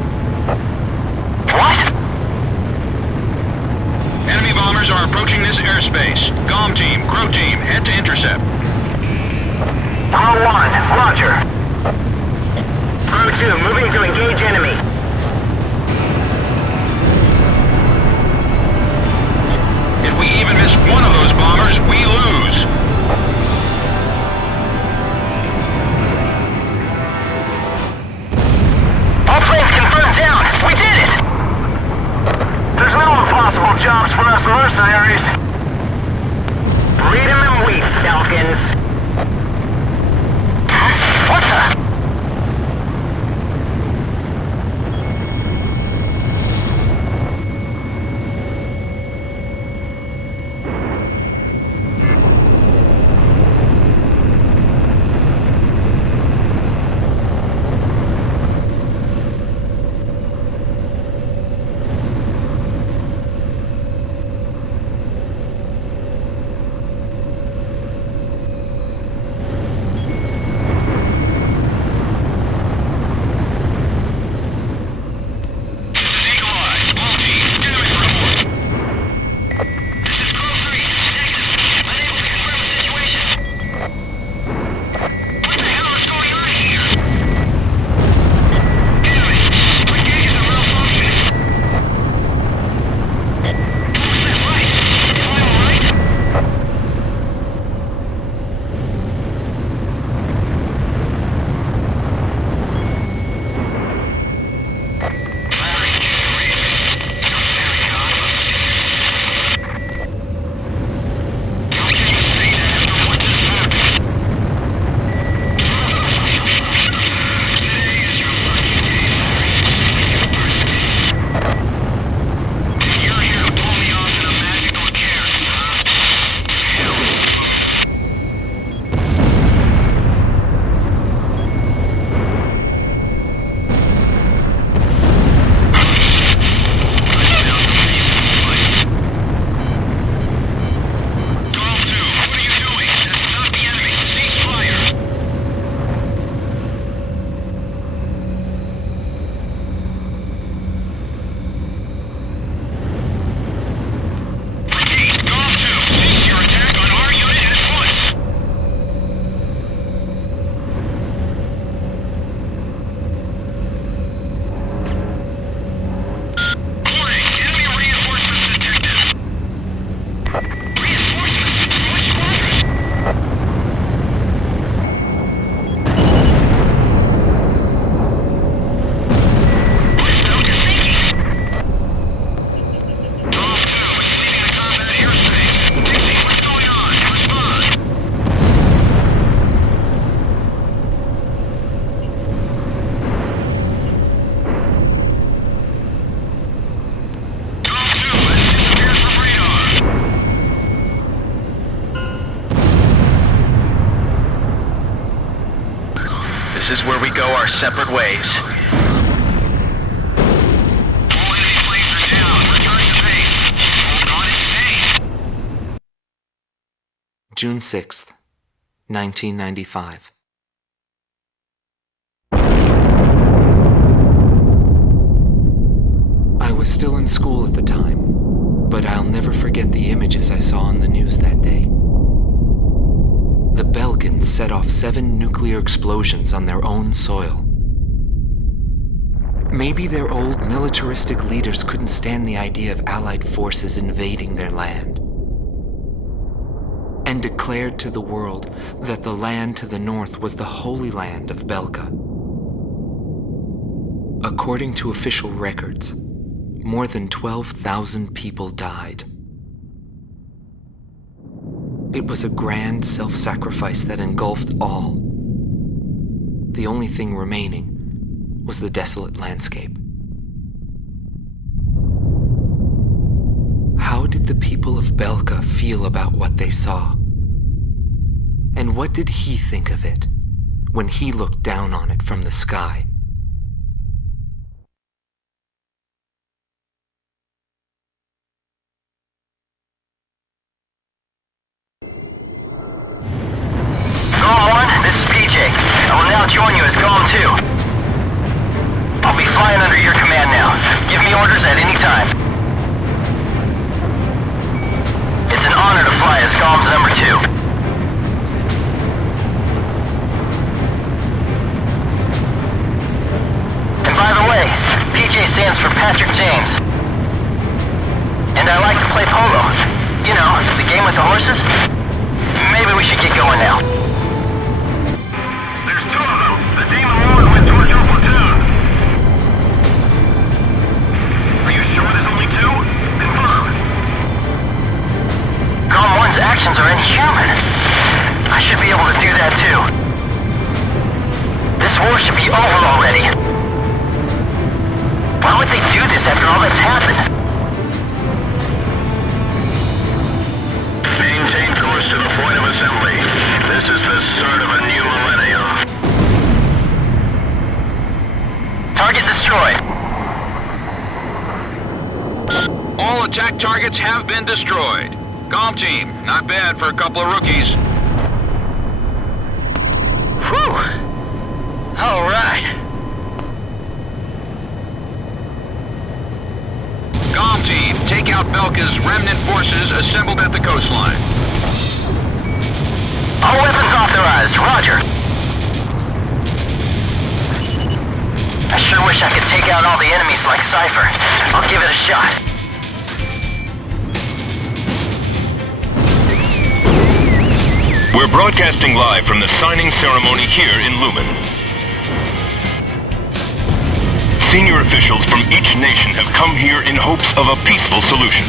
What? Enemy bombers are approaching this airspace. GOM team, Crow team, head to intercept. Crow 1, roger. Crow 2, moving to engage enemy. If we even miss one of those bombers, we lose. All planes confirmed down. We did it! There's no impossible jobs for us mercenaries. Freedom and wheat, Falcons. What the? This is where we go our separate ways. June 6th, 1995. I was still in school at the time, but I'll never forget the images I saw on the news that day. The Belkans set off 7 nuclear explosions on their own soil. Maybe their old militaristic leaders couldn't stand the idea of Allied forces invading their land, and declared to the world that the land to the north was the Holy Land of Belka. According to official records, more than 12,000 people died. It was a grand self-sacrifice that engulfed all. The only thing remaining was the desolate landscape. How did the people of Belka feel about what they saw? And what did he think of it when he looked down on it from the sky? I will now join you as GOM 2. I'll be flying under your command now. Give me orders at any time. It's an honor to fly as GOM's number 2. And by the way, PJ stands for Patrick James. And I like to play polo. You know, the game with the horses. Maybe we should get going now. GOM 1's actions are inhuman. I should be able to do that too. This war should be over already. Why would they do this after all that's happened? Maintain course to the point of assembly. This is the start of a new millennium. Target destroyed. All attack targets have been destroyed. GOM team, not bad for a couple of rookies. Whew. All right. GOM team, take out Belka's remnant forces assembled at the coastline. All weapons authorized. Roger. I sure wish I could take out all the enemies like Cypher. I'll give it a shot. We're broadcasting live from the signing ceremony here in Lumen. Senior officials from each nation have come here in hopes of a peaceful solution.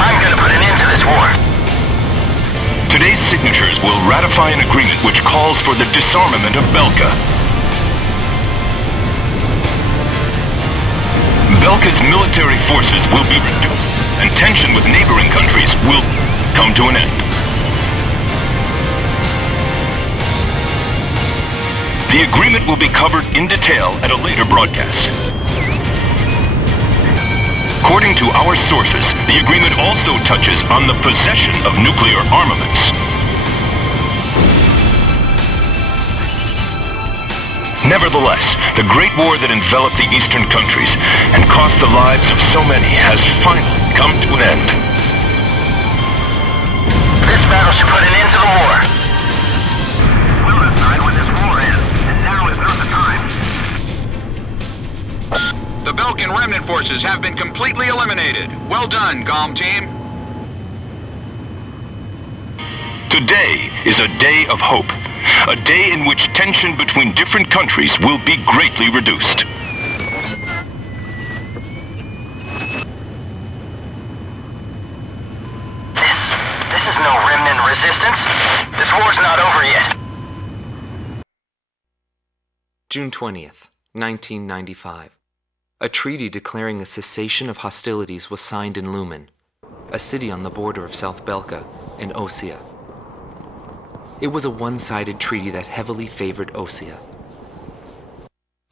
I'm gonna put an end to this war. Today's signatures will ratify an agreement which calls for the disarmament of Belka. Belka's military forces will be reduced, and tension with neighboring countries will come to an end. The agreement will be covered in detail at a later broadcast. According to our sources, the agreement also touches on the possession of nuclear armaments. Nevertheless, the Great War that enveloped the eastern countries and cost the lives of so many has finally come to an end. This battle should put an end to the war. We'll decide when this war ends, and now is not the time. The Belkan remnant forces have been completely eliminated. Well done, GOM team. Today is a day of hope. A day in which tension between different countries will be greatly reduced. This is no remnant resistance. This war's not over yet. June 20th, 1995. A treaty declaring a cessation of hostilities was signed in Lumen, a city on the border of South Belka and Ossia. It was a one-sided treaty that heavily favored Ossia.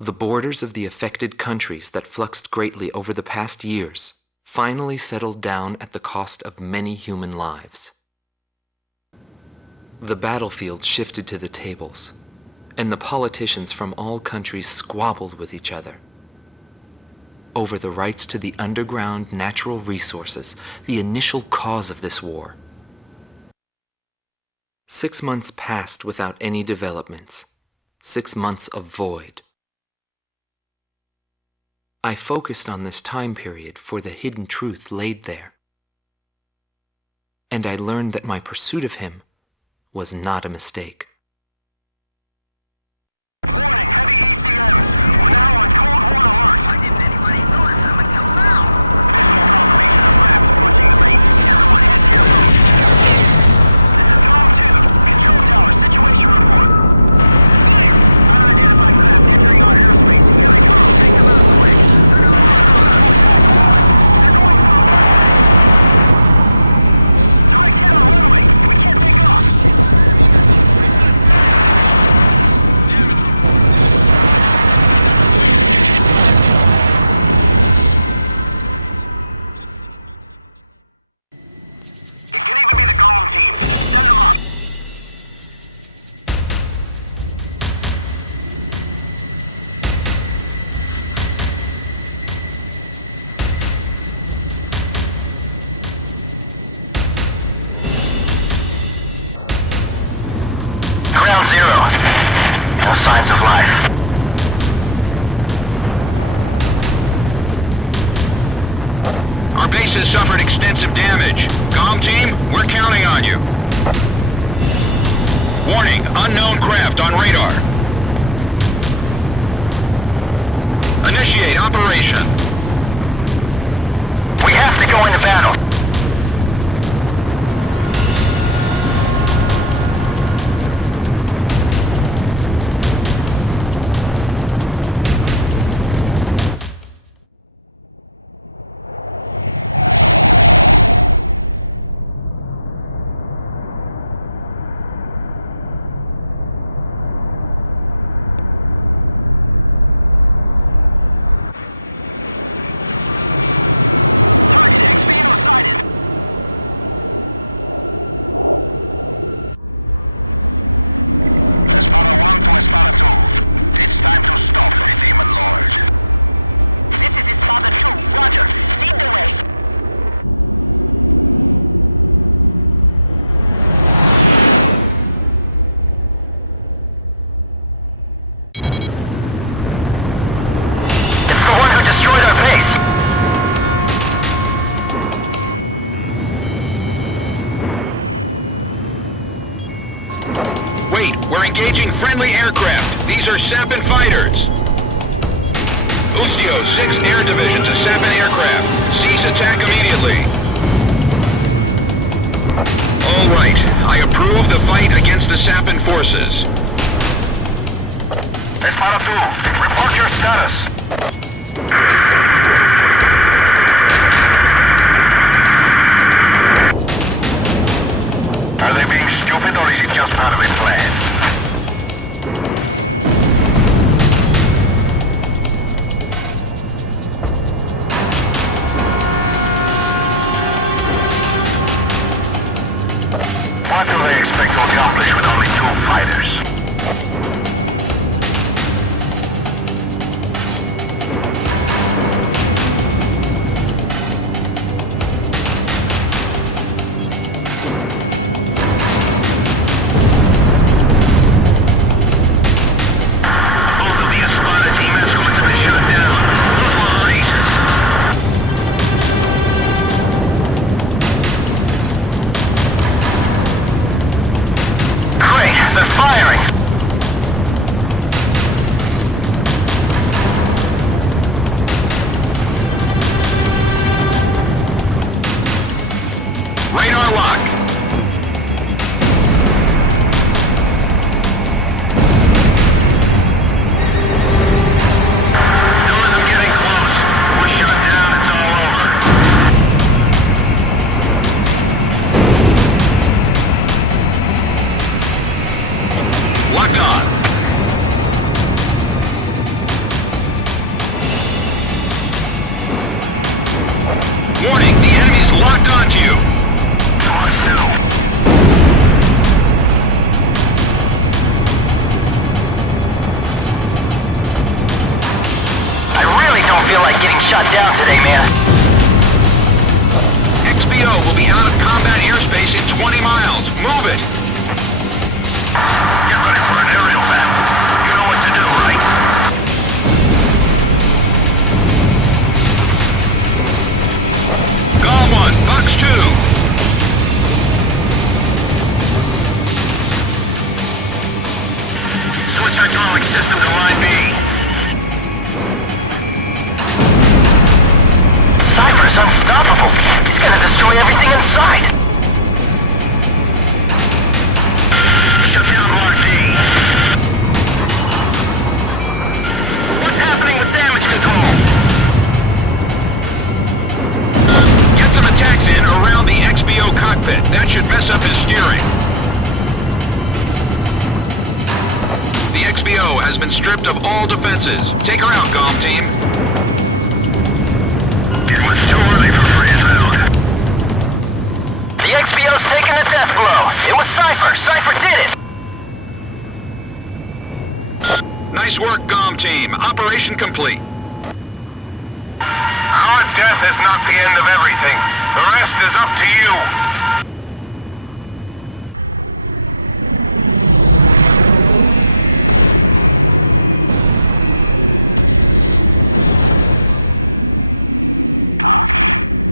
The borders of the affected countries that fluxed greatly over the past years finally settled down at the cost of many human lives. The battlefield shifted to the tables, and the politicians from all countries squabbled with each other. over the rights to the underground natural resources, the initial cause of this war. 6 months passed without any developments. 6 months of void. I focused on this time period for the hidden truth laid there. And I learned that my pursuit of him was not a mistake. Warning, heavy ECMs. We're now on Cold Horn alert. Why didn't anybody notice them until now? Visual confirmation of rafts approaching the base. Everyone head to your boat. This is Com 2. Control tower, situation report. Fire! Unidentified craft entering our airspace. Here they come. Take them out of the way. They're going for the runway. Direct hit on the runway. We can't take off. It can even be the GOM team. Send them up. Ground zero. No signs of life. Our base has suffered extensive damage. GOM team, we're counting on you. Warning, unknown craft on radar. Initiate operation. We have to go into battle. Wait, we're engaging friendly aircraft. These are Sapin fighters. Ustio, 6th Air Division to Sapin aircraft. Cease attack immediately. All right, I approve the fight against the Sapin forces. Espero 2, report your status. Are they being stupid or is it just part of a plan? What do they expect? hydraulic system to line B. Cypher's unstoppable. He's gonna destroy everything inside. Shut down Mark D. What's happening with damage control? Get some attacks in around the XBO cockpit. That should mess up his steering. The XBO has been stripped of all defenses. Take her out, Golf Team. It was too early for freeze mode. The XBO's taking a death blow. It was Cypher. Cypher did it. Nice work, Golf Team. Operation complete. Our death is not the end of everything. The rest is up to you.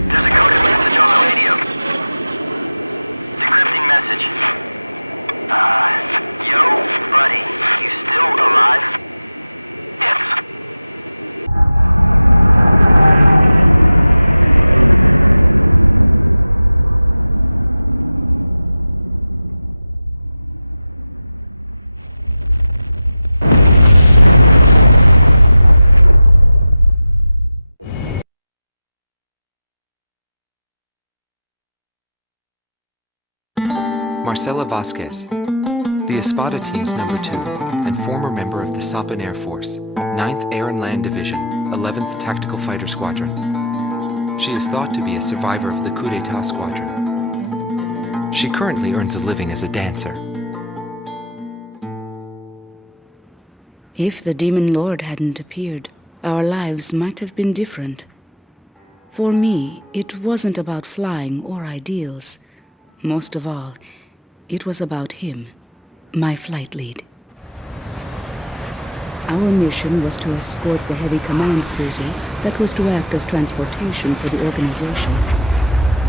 There's a coded message on the radio. Decrypting message. Yo, buddy, you still alive? Yes. Marcela Vasquez, the Espada Team's number 2 and former member of the Sapan Air Force, 9th Air and Land Division, 11th Tactical Fighter Squadron. She is thought to be a survivor of the coup d'etat squadron. She currently earns a living as a dancer. If the Demon Lord hadn't appeared, our lives might have been different. For me, it wasn't about flying or ideals. Most of all, it was about him, my flight lead. Our mission was to escort the heavy command cruiser that was to act as transportation for the organization.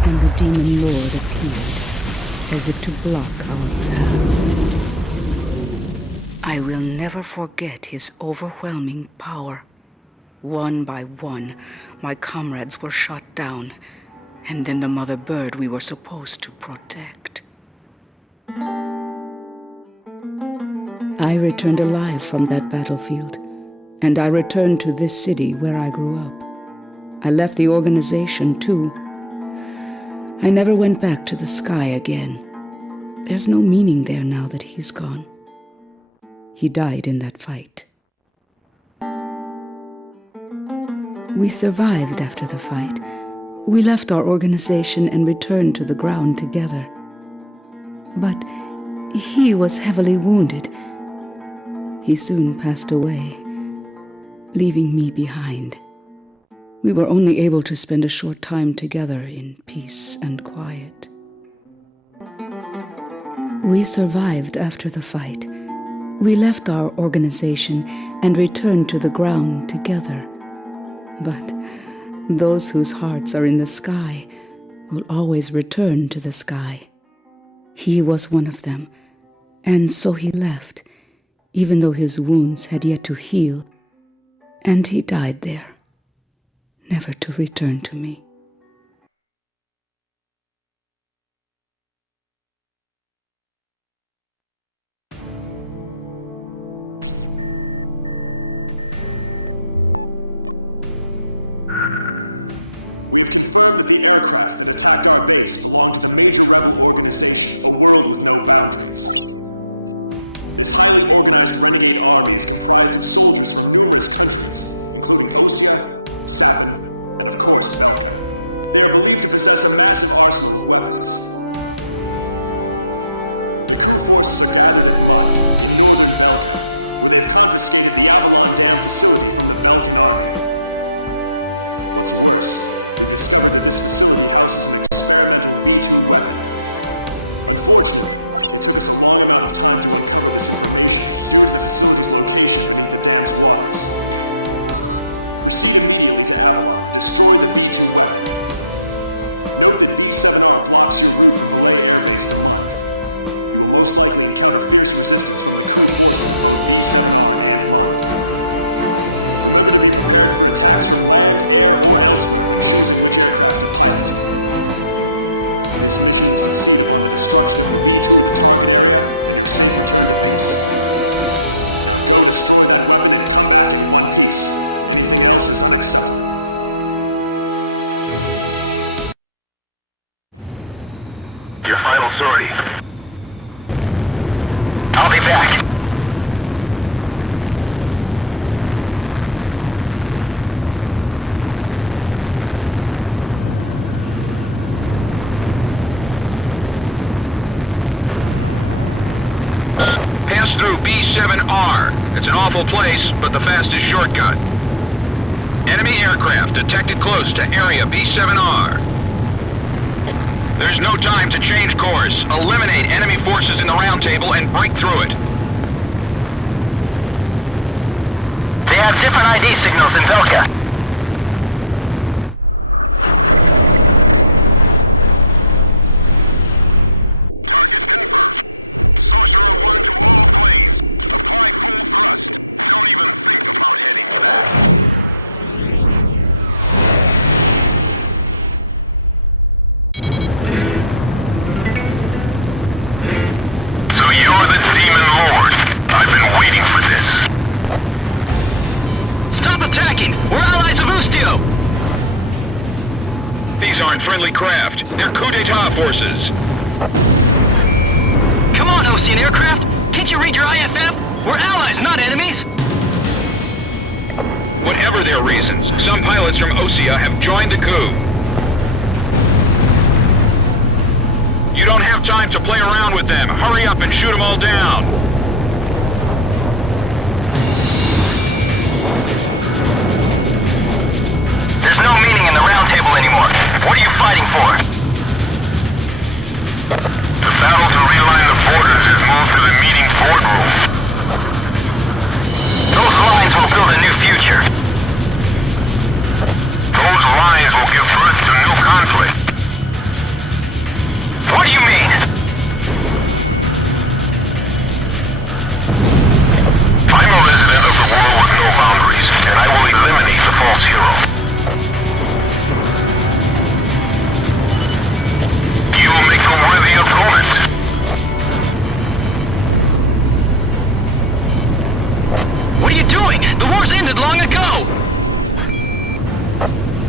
And the Demon Lord appeared, as if to block our path. I will never forget his overwhelming power. One by one, my comrades were shot down, and then the mother bird we were supposed to protect. I returned alive from that battlefield, and I returned to this city where I grew up. I left the organization, too. I never went back to the sky again. There's no meaning there now that he's gone. He died in that fight. We survived after the fight. We left our organization and returned to the ground together. But he was heavily wounded. He soon passed away, leaving me behind. We were only able to spend a short time together in peace and quiet. We survived after the fight. We left our organization and returned to the ground together. But those whose hearts are in the sky will always return to the sky. He was one of them, and so he left, even though his wounds had yet to heal, and he died there, never to return to me. We have confirmed that the aircraft that attacked our base belonged to the major rebel organization, A World With No Boundaries. This highly organized renegade army is comprised of soldiers from numerous countries, including Osea, Sapan, and of course Belka. They are believed to possess a massive arsenal of weapons. The coup forces are gathered at Mund, in northern Belka, where they've confiscated the Avalon Dam facility from the Belkan army. What's worse, we've discovered that this facility houses an experimental V2 weapon. Unfortunately, it took us a long amount of time to uncover this information due to the facility's location beneath the dam's waters. Proceed immediately to Avalon and destroy the V2 weapon. Note that B7R blocks your route from Valais Air Base to Mund. you will most likely encounter fierce resistance from the crew forces at both B7R and MUND. Remember to be prepared for attacks from land, air, or elsewhere when choosing which aircraft to pilot. This mission will succeed upon the destruction of the V2 at the target area and your safe return to base. Now go destroy that weapon and come back in one piece. Anything else is unacceptable. Your final sortie. I'll be back. Pass through B7R. It's an awful place, but the fastest shortcut. Enemy aircraft detected close to area B7R. There's no time to change course. Eliminate enemy forces in the round table and break through it. They have different ID signals in Velka. Target confirmed. Sorcerer 1 to all planes. Apply full thrust. Don't even think about heading back. So you're the Demon Lord. I've been waiting for this. Stop attacking! We're allies of Ustio! These aren't friendly craft. They're coup d'etat forces. Come on, Ocean aircraft! Can't you read your IFF? We're allies, not enemies! Whatever their reasons, some pilots from Osea have joined the coup. You don't have time to play around with them. Hurry up and shoot them all down. There's no meaning in the round table anymore. What are you fighting for? The battle to realign the borders has moved to the meeting boardroom. Those lines will build a new future. Those lines will give birth to new conflict. What do you mean? I'm a resident of the world with no boundaries, and I will eliminate the false hero. You will make a worthy opponent. What are you doing? The war's ended long ago!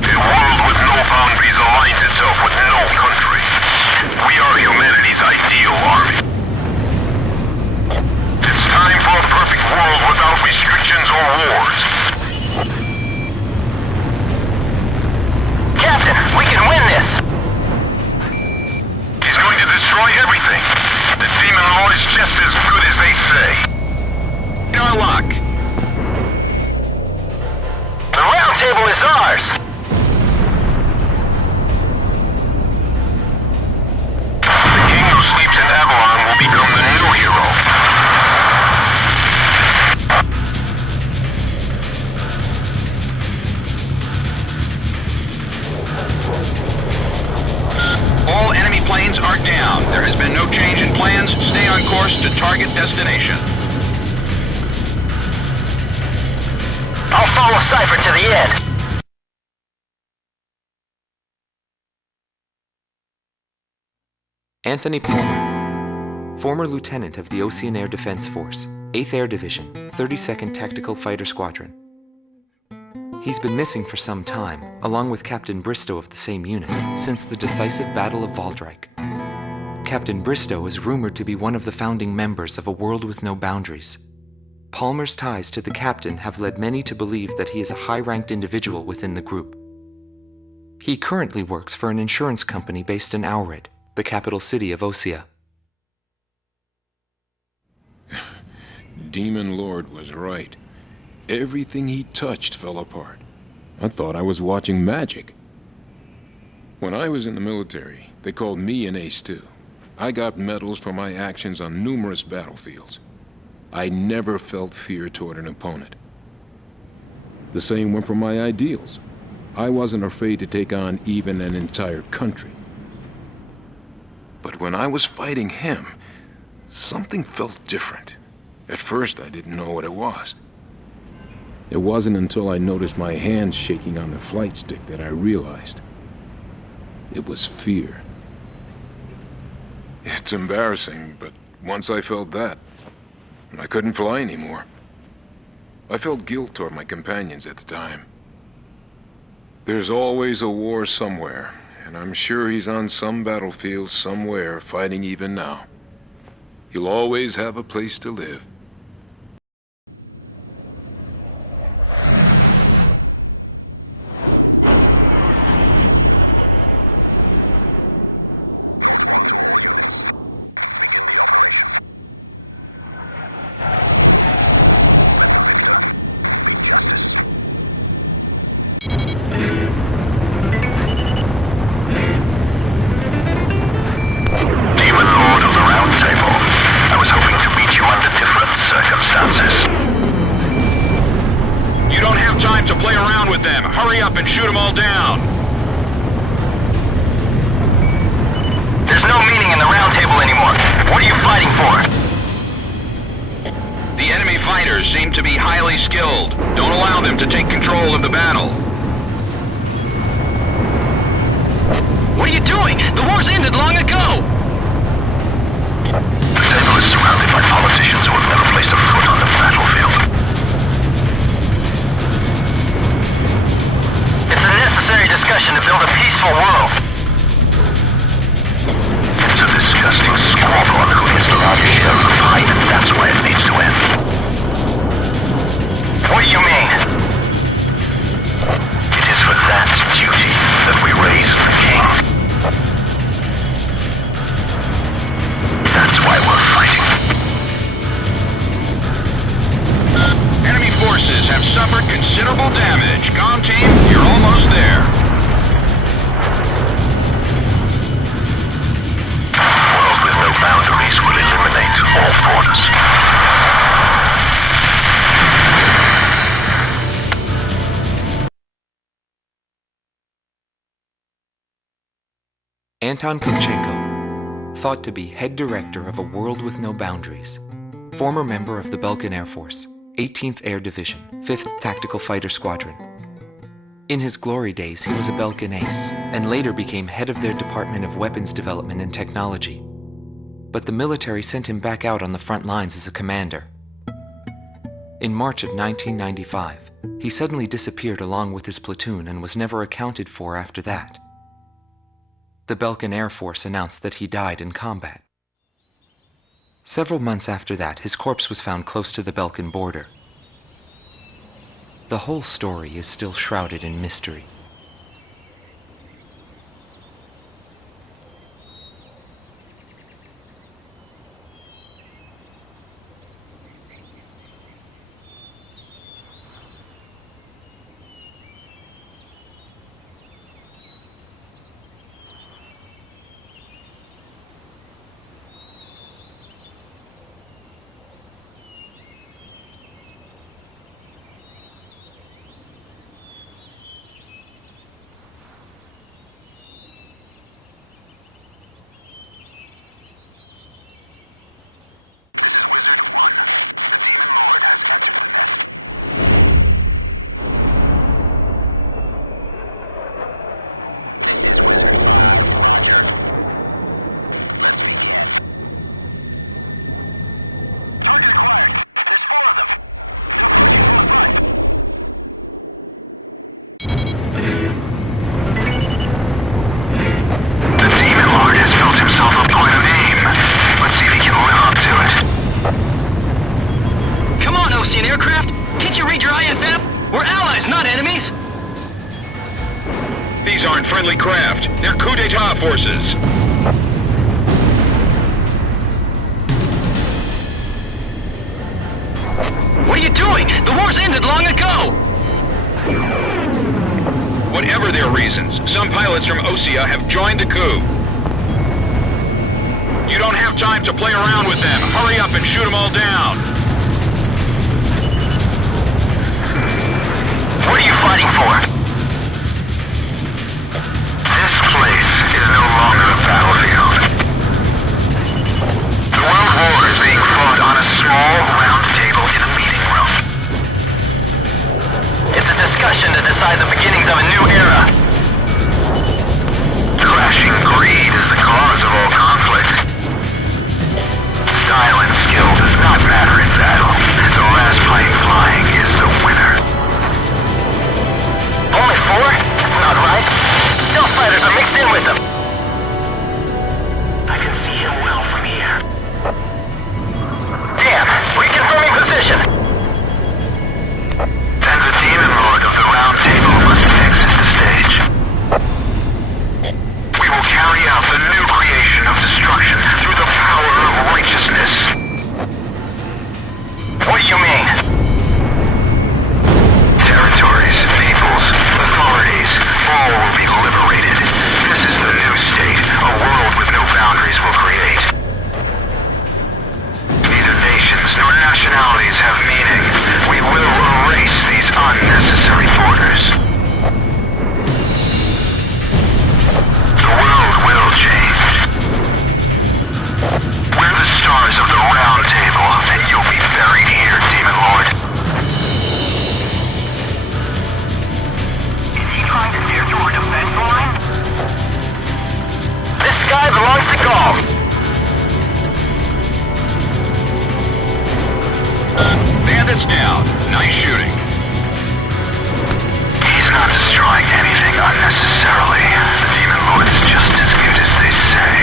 The world with no boundaries aligns itself with no country. We are humanity's ideal army. It's time for a perfect world without restrictions or wars. Captain, we can win this! He's going to destroy everything. The Demon Lord is just as good as they say. Our luck. The round table is ours! The king who sleeps in Avalon will become the new hero. All enemy planes are down. There has been no change in plans. Stay on course to target destination. I'll follow Cypher to the end. Anthony Palmer, former lieutenant of the Ocean Air Defense Force, 8th Air Division, 32nd Tactical Fighter Squadron. He's been missing for some time, along with Captain Bristow of the same unit, since the decisive Battle of Valdreich. Captain Bristow is rumored to be one of the founding members of A World with No Boundaries. Palmer's ties to the captain have led many to believe that he is a high-ranked individual within the group. He currently works for an insurance company based in Aurid, the capital city of Osea. Demon Lord was right. Everything he touched fell apart. I thought I was watching magic. When I was in the military, they called me an ace too. I got medals for my actions on numerous battlefields. I never felt fear toward an opponent. The same went for my ideals. I wasn't afraid to take on even an entire country. But when I was fighting him, something felt different. At first, I didn't know what it was. It wasn't until I noticed my hands shaking on the flight stick that I realized. It was fear. It's embarrassing, but once I felt that, I couldn't fly anymore. I felt guilt toward my companions at the time. There's always a war somewhere, and I'm sure he's on some battlefield somewhere fighting even now. He'll always have a place to live. Note 1 to all units. Begin the operation. Let the victor be justice. Demon Lord of the Round Table. I was hoping to meet you under different circumstances. You don't have time to play around with them. Hurry up and shoot them all down. There's no meaning in the Round Table anymore. What are you fighting for? The enemy fighters seem to be highly skilled. Don't allow them to take control of the battle. What are you doing? The war's ended long ago! The table is surrounded by politicians who have never placed a foot on the battlefield. It's a necessary discussion to build a peaceful world. It's a disgusting squabble on who gets the largest share of the pie, and that's why it needs to end. What do you mean? It is for that duty that we raise the king. That's why we're fighting. Enemy forces have suffered considerable damage. Comm team, you're almost there. World with no boundaries will eliminate all borders. Anton Kunchenko, thought to be head director of a world with no boundaries, former member of the Balkan Air Force, 18th Air Division, 5th Tactical Fighter Squadron. In his glory days, he was a Balkan ace, and later became head of their Department of Weapons Development and Technology. But the military sent him back out on the front lines as a commander. In March of 1995, he suddenly disappeared along with his platoon and was never accounted for after that. The Balkan Air Force announced that he died in combat. Several months after that, his corpse was found close to the Balkan border. The whole story is still shrouded in mystery. This is Wizard 1. The Demon Lord has entered the net. This is Wizard 5, Roger. Let's begin. Target acquired. There's 4 of them. They're approaching from the front. The Demon Lord has built himself up quite a name. Let's see if he can live up to it. Come on, Ocean Aircraft! Can't you read your IFM? We're allies, not enemies! These aren't friendly craft. They're coup d'etat forces. What are you doing? The war's ended long ago! Whatever their reasons, some pilots from Osea have joined the coup. You don't have time to play around with them. Hurry up and shoot them all down. What are you fighting for? This place is no longer a battlefield. The World War down. Nice shooting. He's not destroying anything unnecessarily. The Demon Lord's just as good as they say.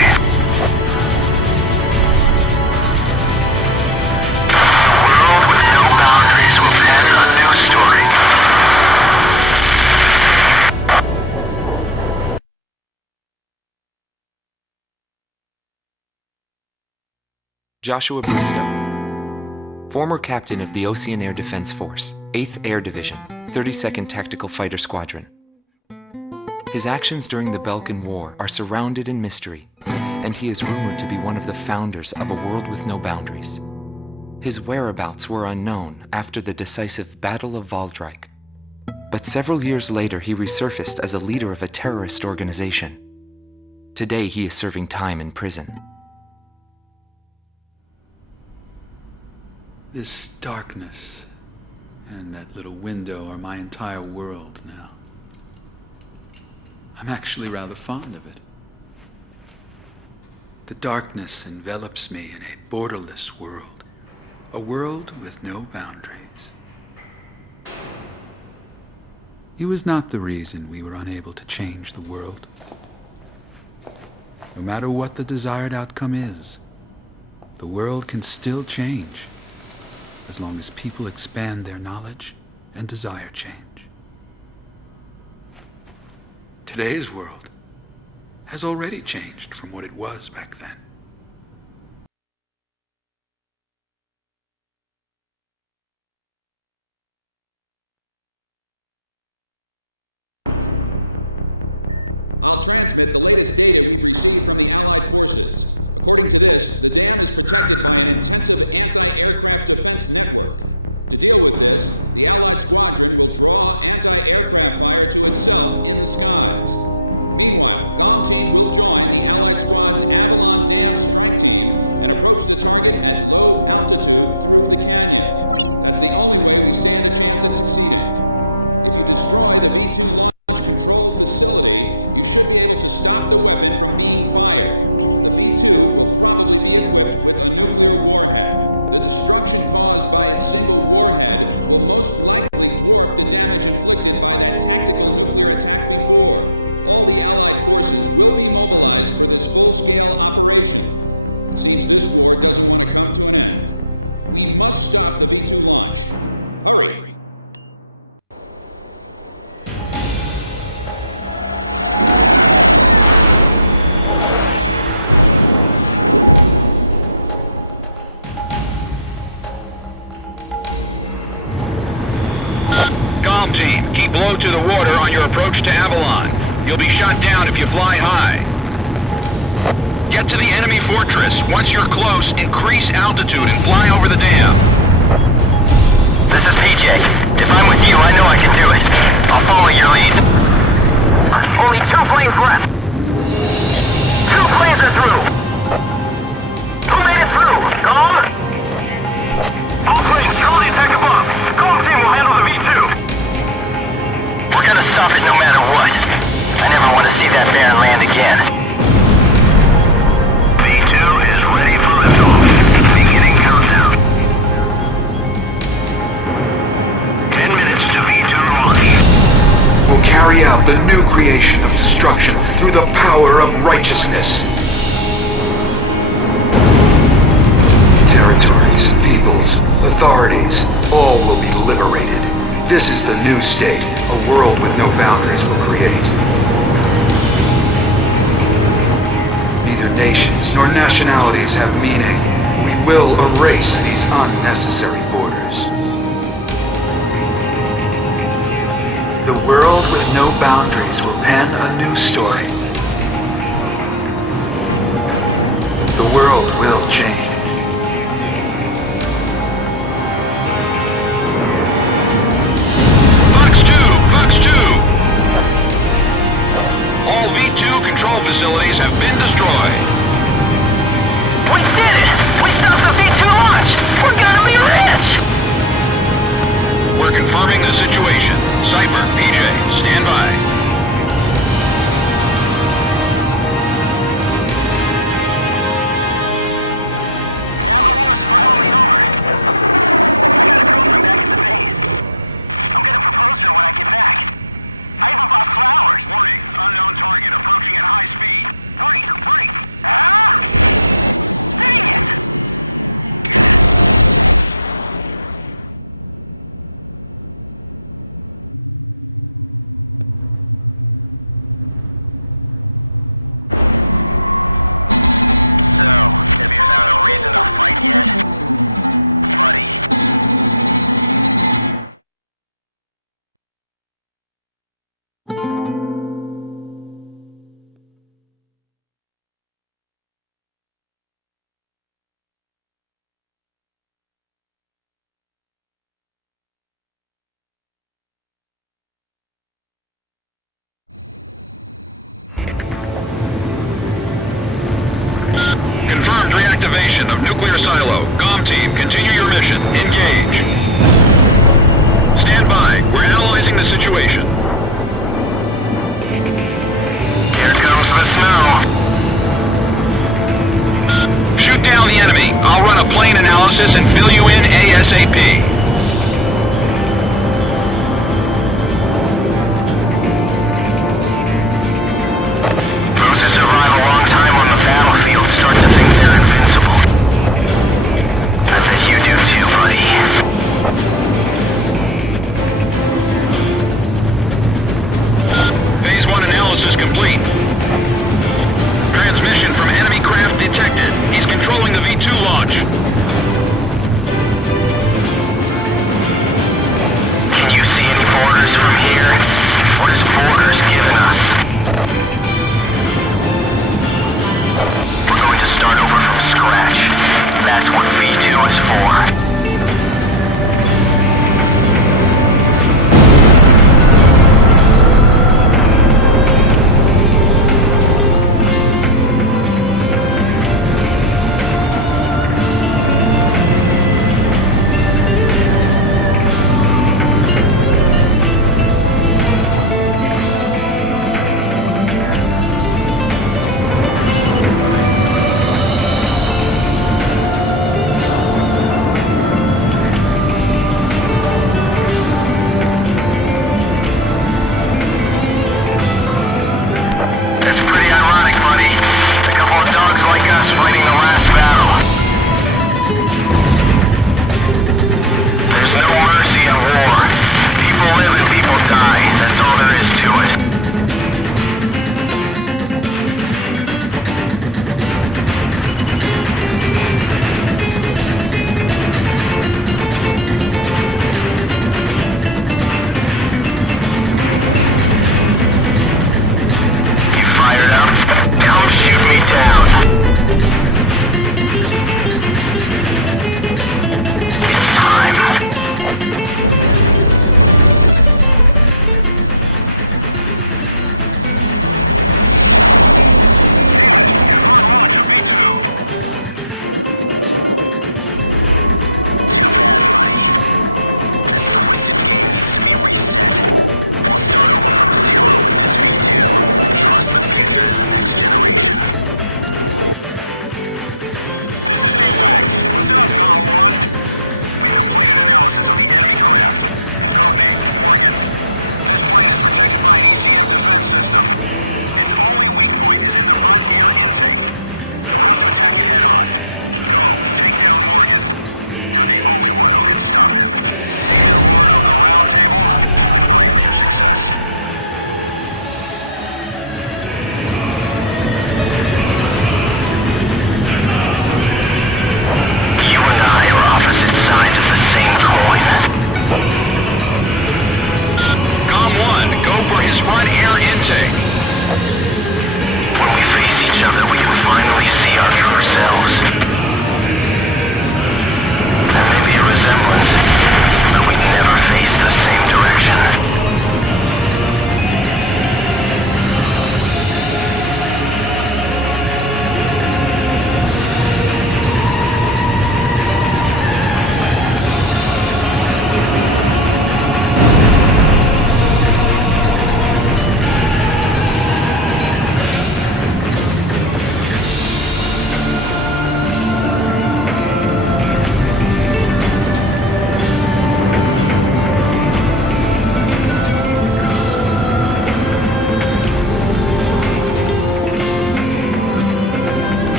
A world with no boundaries will pen a new story. Joshua Bristow, former captain of the Ocean Air Defense Force, 8th Air Division, 32nd Tactical Fighter Squadron. His actions during the Balkan War are surrounded in mystery, and he is rumored to be one of the founders of a world with no boundaries. His whereabouts were unknown after the decisive Battle of Valdreich, but several years later he resurfaced as a leader of a terrorist organization. Today he is serving time in prison. This darkness and that little window are my entire world now. I'm actually rather fond of it. The darkness envelops me in a borderless world, a world with no boundaries. He was not the reason we were unable to change the world. No matter what the desired outcome is, the world can still change, as long as people expand their knowledge and desire change. Today's world has already changed from what it was back then. I'll transmit the latest data we've received from the Allied forces. According to this, the dam is protected by an intensive anti-aircraft defense network. To deal with this, the Allied squadron will draw anti-aircraft fire to itself in the skies. Meanwhile, GOM team will join the Allied squad's Avalon Dam strike team and approach the target at low altitude through the canyon. That's the only way we stand a chance at succeeding. If you destroy the V2 launch control facility, you should be able to stop the weapon from being fired. The V2 will probably be equipped with a nuclear warhead. The destruction caused by its single warhead will most likely dwarf the damage inflicted by that tactical nuclear attack before. All the Allied forces will be mobilized for this full-scale operation. It seems this war doesn't want to come to an end. We must stop the V2 launch. Hurry! Team, keep low to the water on your approach to Avalon. You'll be shot down if you fly high. Get to the enemy fortress. Once you're close, increase altitude and fly over the dam. This is PJ. If I'm with you, I know I can do it. I'll follow your lead. Only 2 planes left. 2 planes are through. Who made it through? GOM? All planes, throw the attack above. GOM team will handle the V2. We're gonna stop it no matter what. I never want to see that man land again. V2 is ready for liftoff. Beginning countdown. 10 minutes to V2 launch. We'll carry out the new creation of destruction through the power of righteousness. Territories, peoples, authorities, all will be liberated. This is the new state. A world with no boundaries will create. Neither nations nor nationalities have meaning. We will erase these unnecessary borders. The world with no boundaries will pen a new story. The world will change. All V2 control facilities have been destroyed. We did it! We stopped the V2 launch! We're gonna be rich! We're confirming the situation. Cypher, PJ, stand by. clear silo. Comm team, continue your mission. Engage. Stand by. We're analyzing the situation. Here comes the snow. Shoot down the enemy. I'll run a plane analysis and fill you in ASAP. Those who survive a long time on the battlefield start to think they're invincible. I bet you do too, buddy. Phase 1 analysis complete. Transmission from enemy craft detected. He's controlling the V2 launch. Can you see any borders from here? What is borders giving us? We're going to start over from scratch. That's what V2 is for.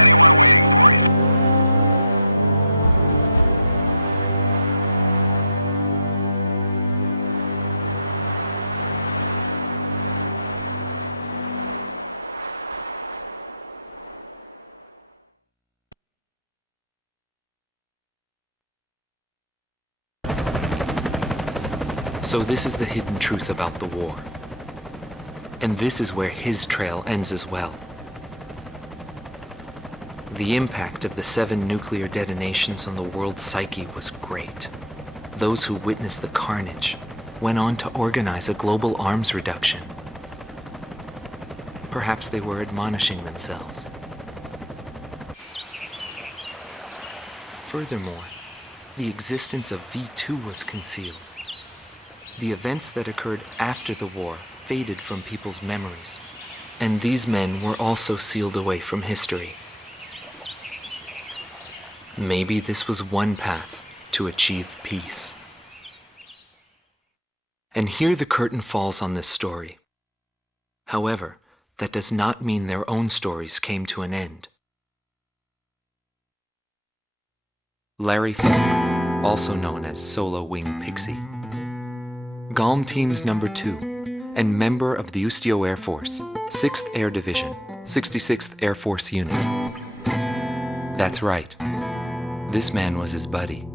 anyone waiting for you. So this is the hidden truth about the war. And this is where his trail ends as well. The impact of the 7 nuclear detonations on the world's psyche was great. Those who witnessed the carnage went on to organize a global arms reduction. Perhaps they were admonishing themselves. Furthermore, the existence of V2 was concealed. The events that occurred after the war faded from people's memories, and these men were also sealed away from history. Maybe this was one path to achieve peace. And here the curtain falls on this story. However, that does not mean their own stories came to an end. Larry Falk, also known as Solo Wing Pixie, GALM Team's number 2, and member of the Ustio Air Force, 6th Air Division, 66th Air Force Unit. That's right. This man was his buddy,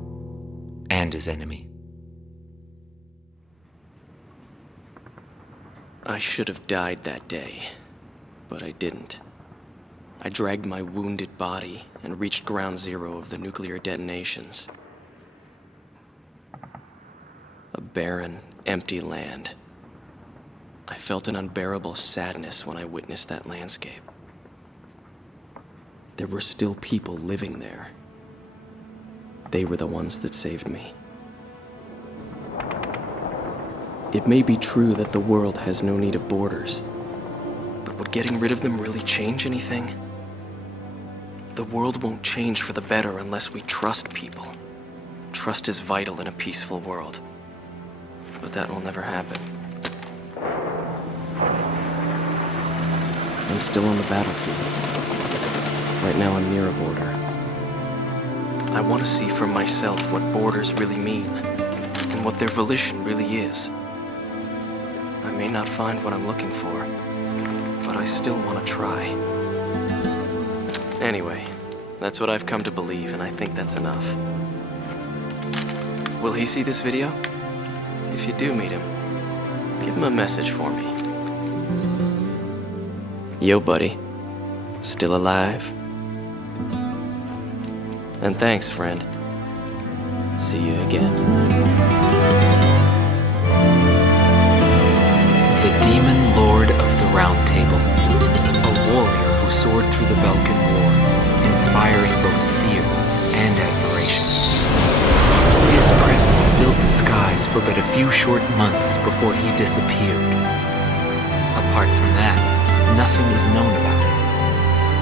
and his enemy. I should have died that day, but I didn't. I dragged my wounded body and reached ground zero of the nuclear detonations. A barren, empty land. I felt an unbearable sadness when I witnessed that landscape. There were still people living there. They were the ones that saved me. It may be true that the world has no need of borders, but would getting rid of them really change anything? The world won't change for the better unless we trust people. Trust is vital in a peaceful world. But that will never happen. I'm still on the battlefield. Right now I'm near a border. I want to see for myself what borders really mean, and what their volition really is. I may not find what I'm looking for, but I still want to try. Anyway, that's what I've come to believe, and I think that's enough. Will he see this video? If you do meet him, give him a message for me. Yo, buddy. Still alive? And thanks, friend. See you again. The Demon Lord of the Round Table, a warrior who soared through the Balkan War, inspiring both fear and admiration. His presence filled the skies for but a few short months before he disappeared. Apart from that, nothing is known about him.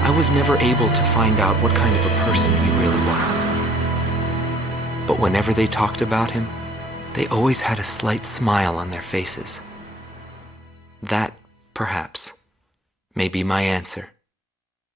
I was never able to find out what kind of a person he really was. But whenever they talked about him, they always had a slight smile on their faces. That, perhaps, may be my answer.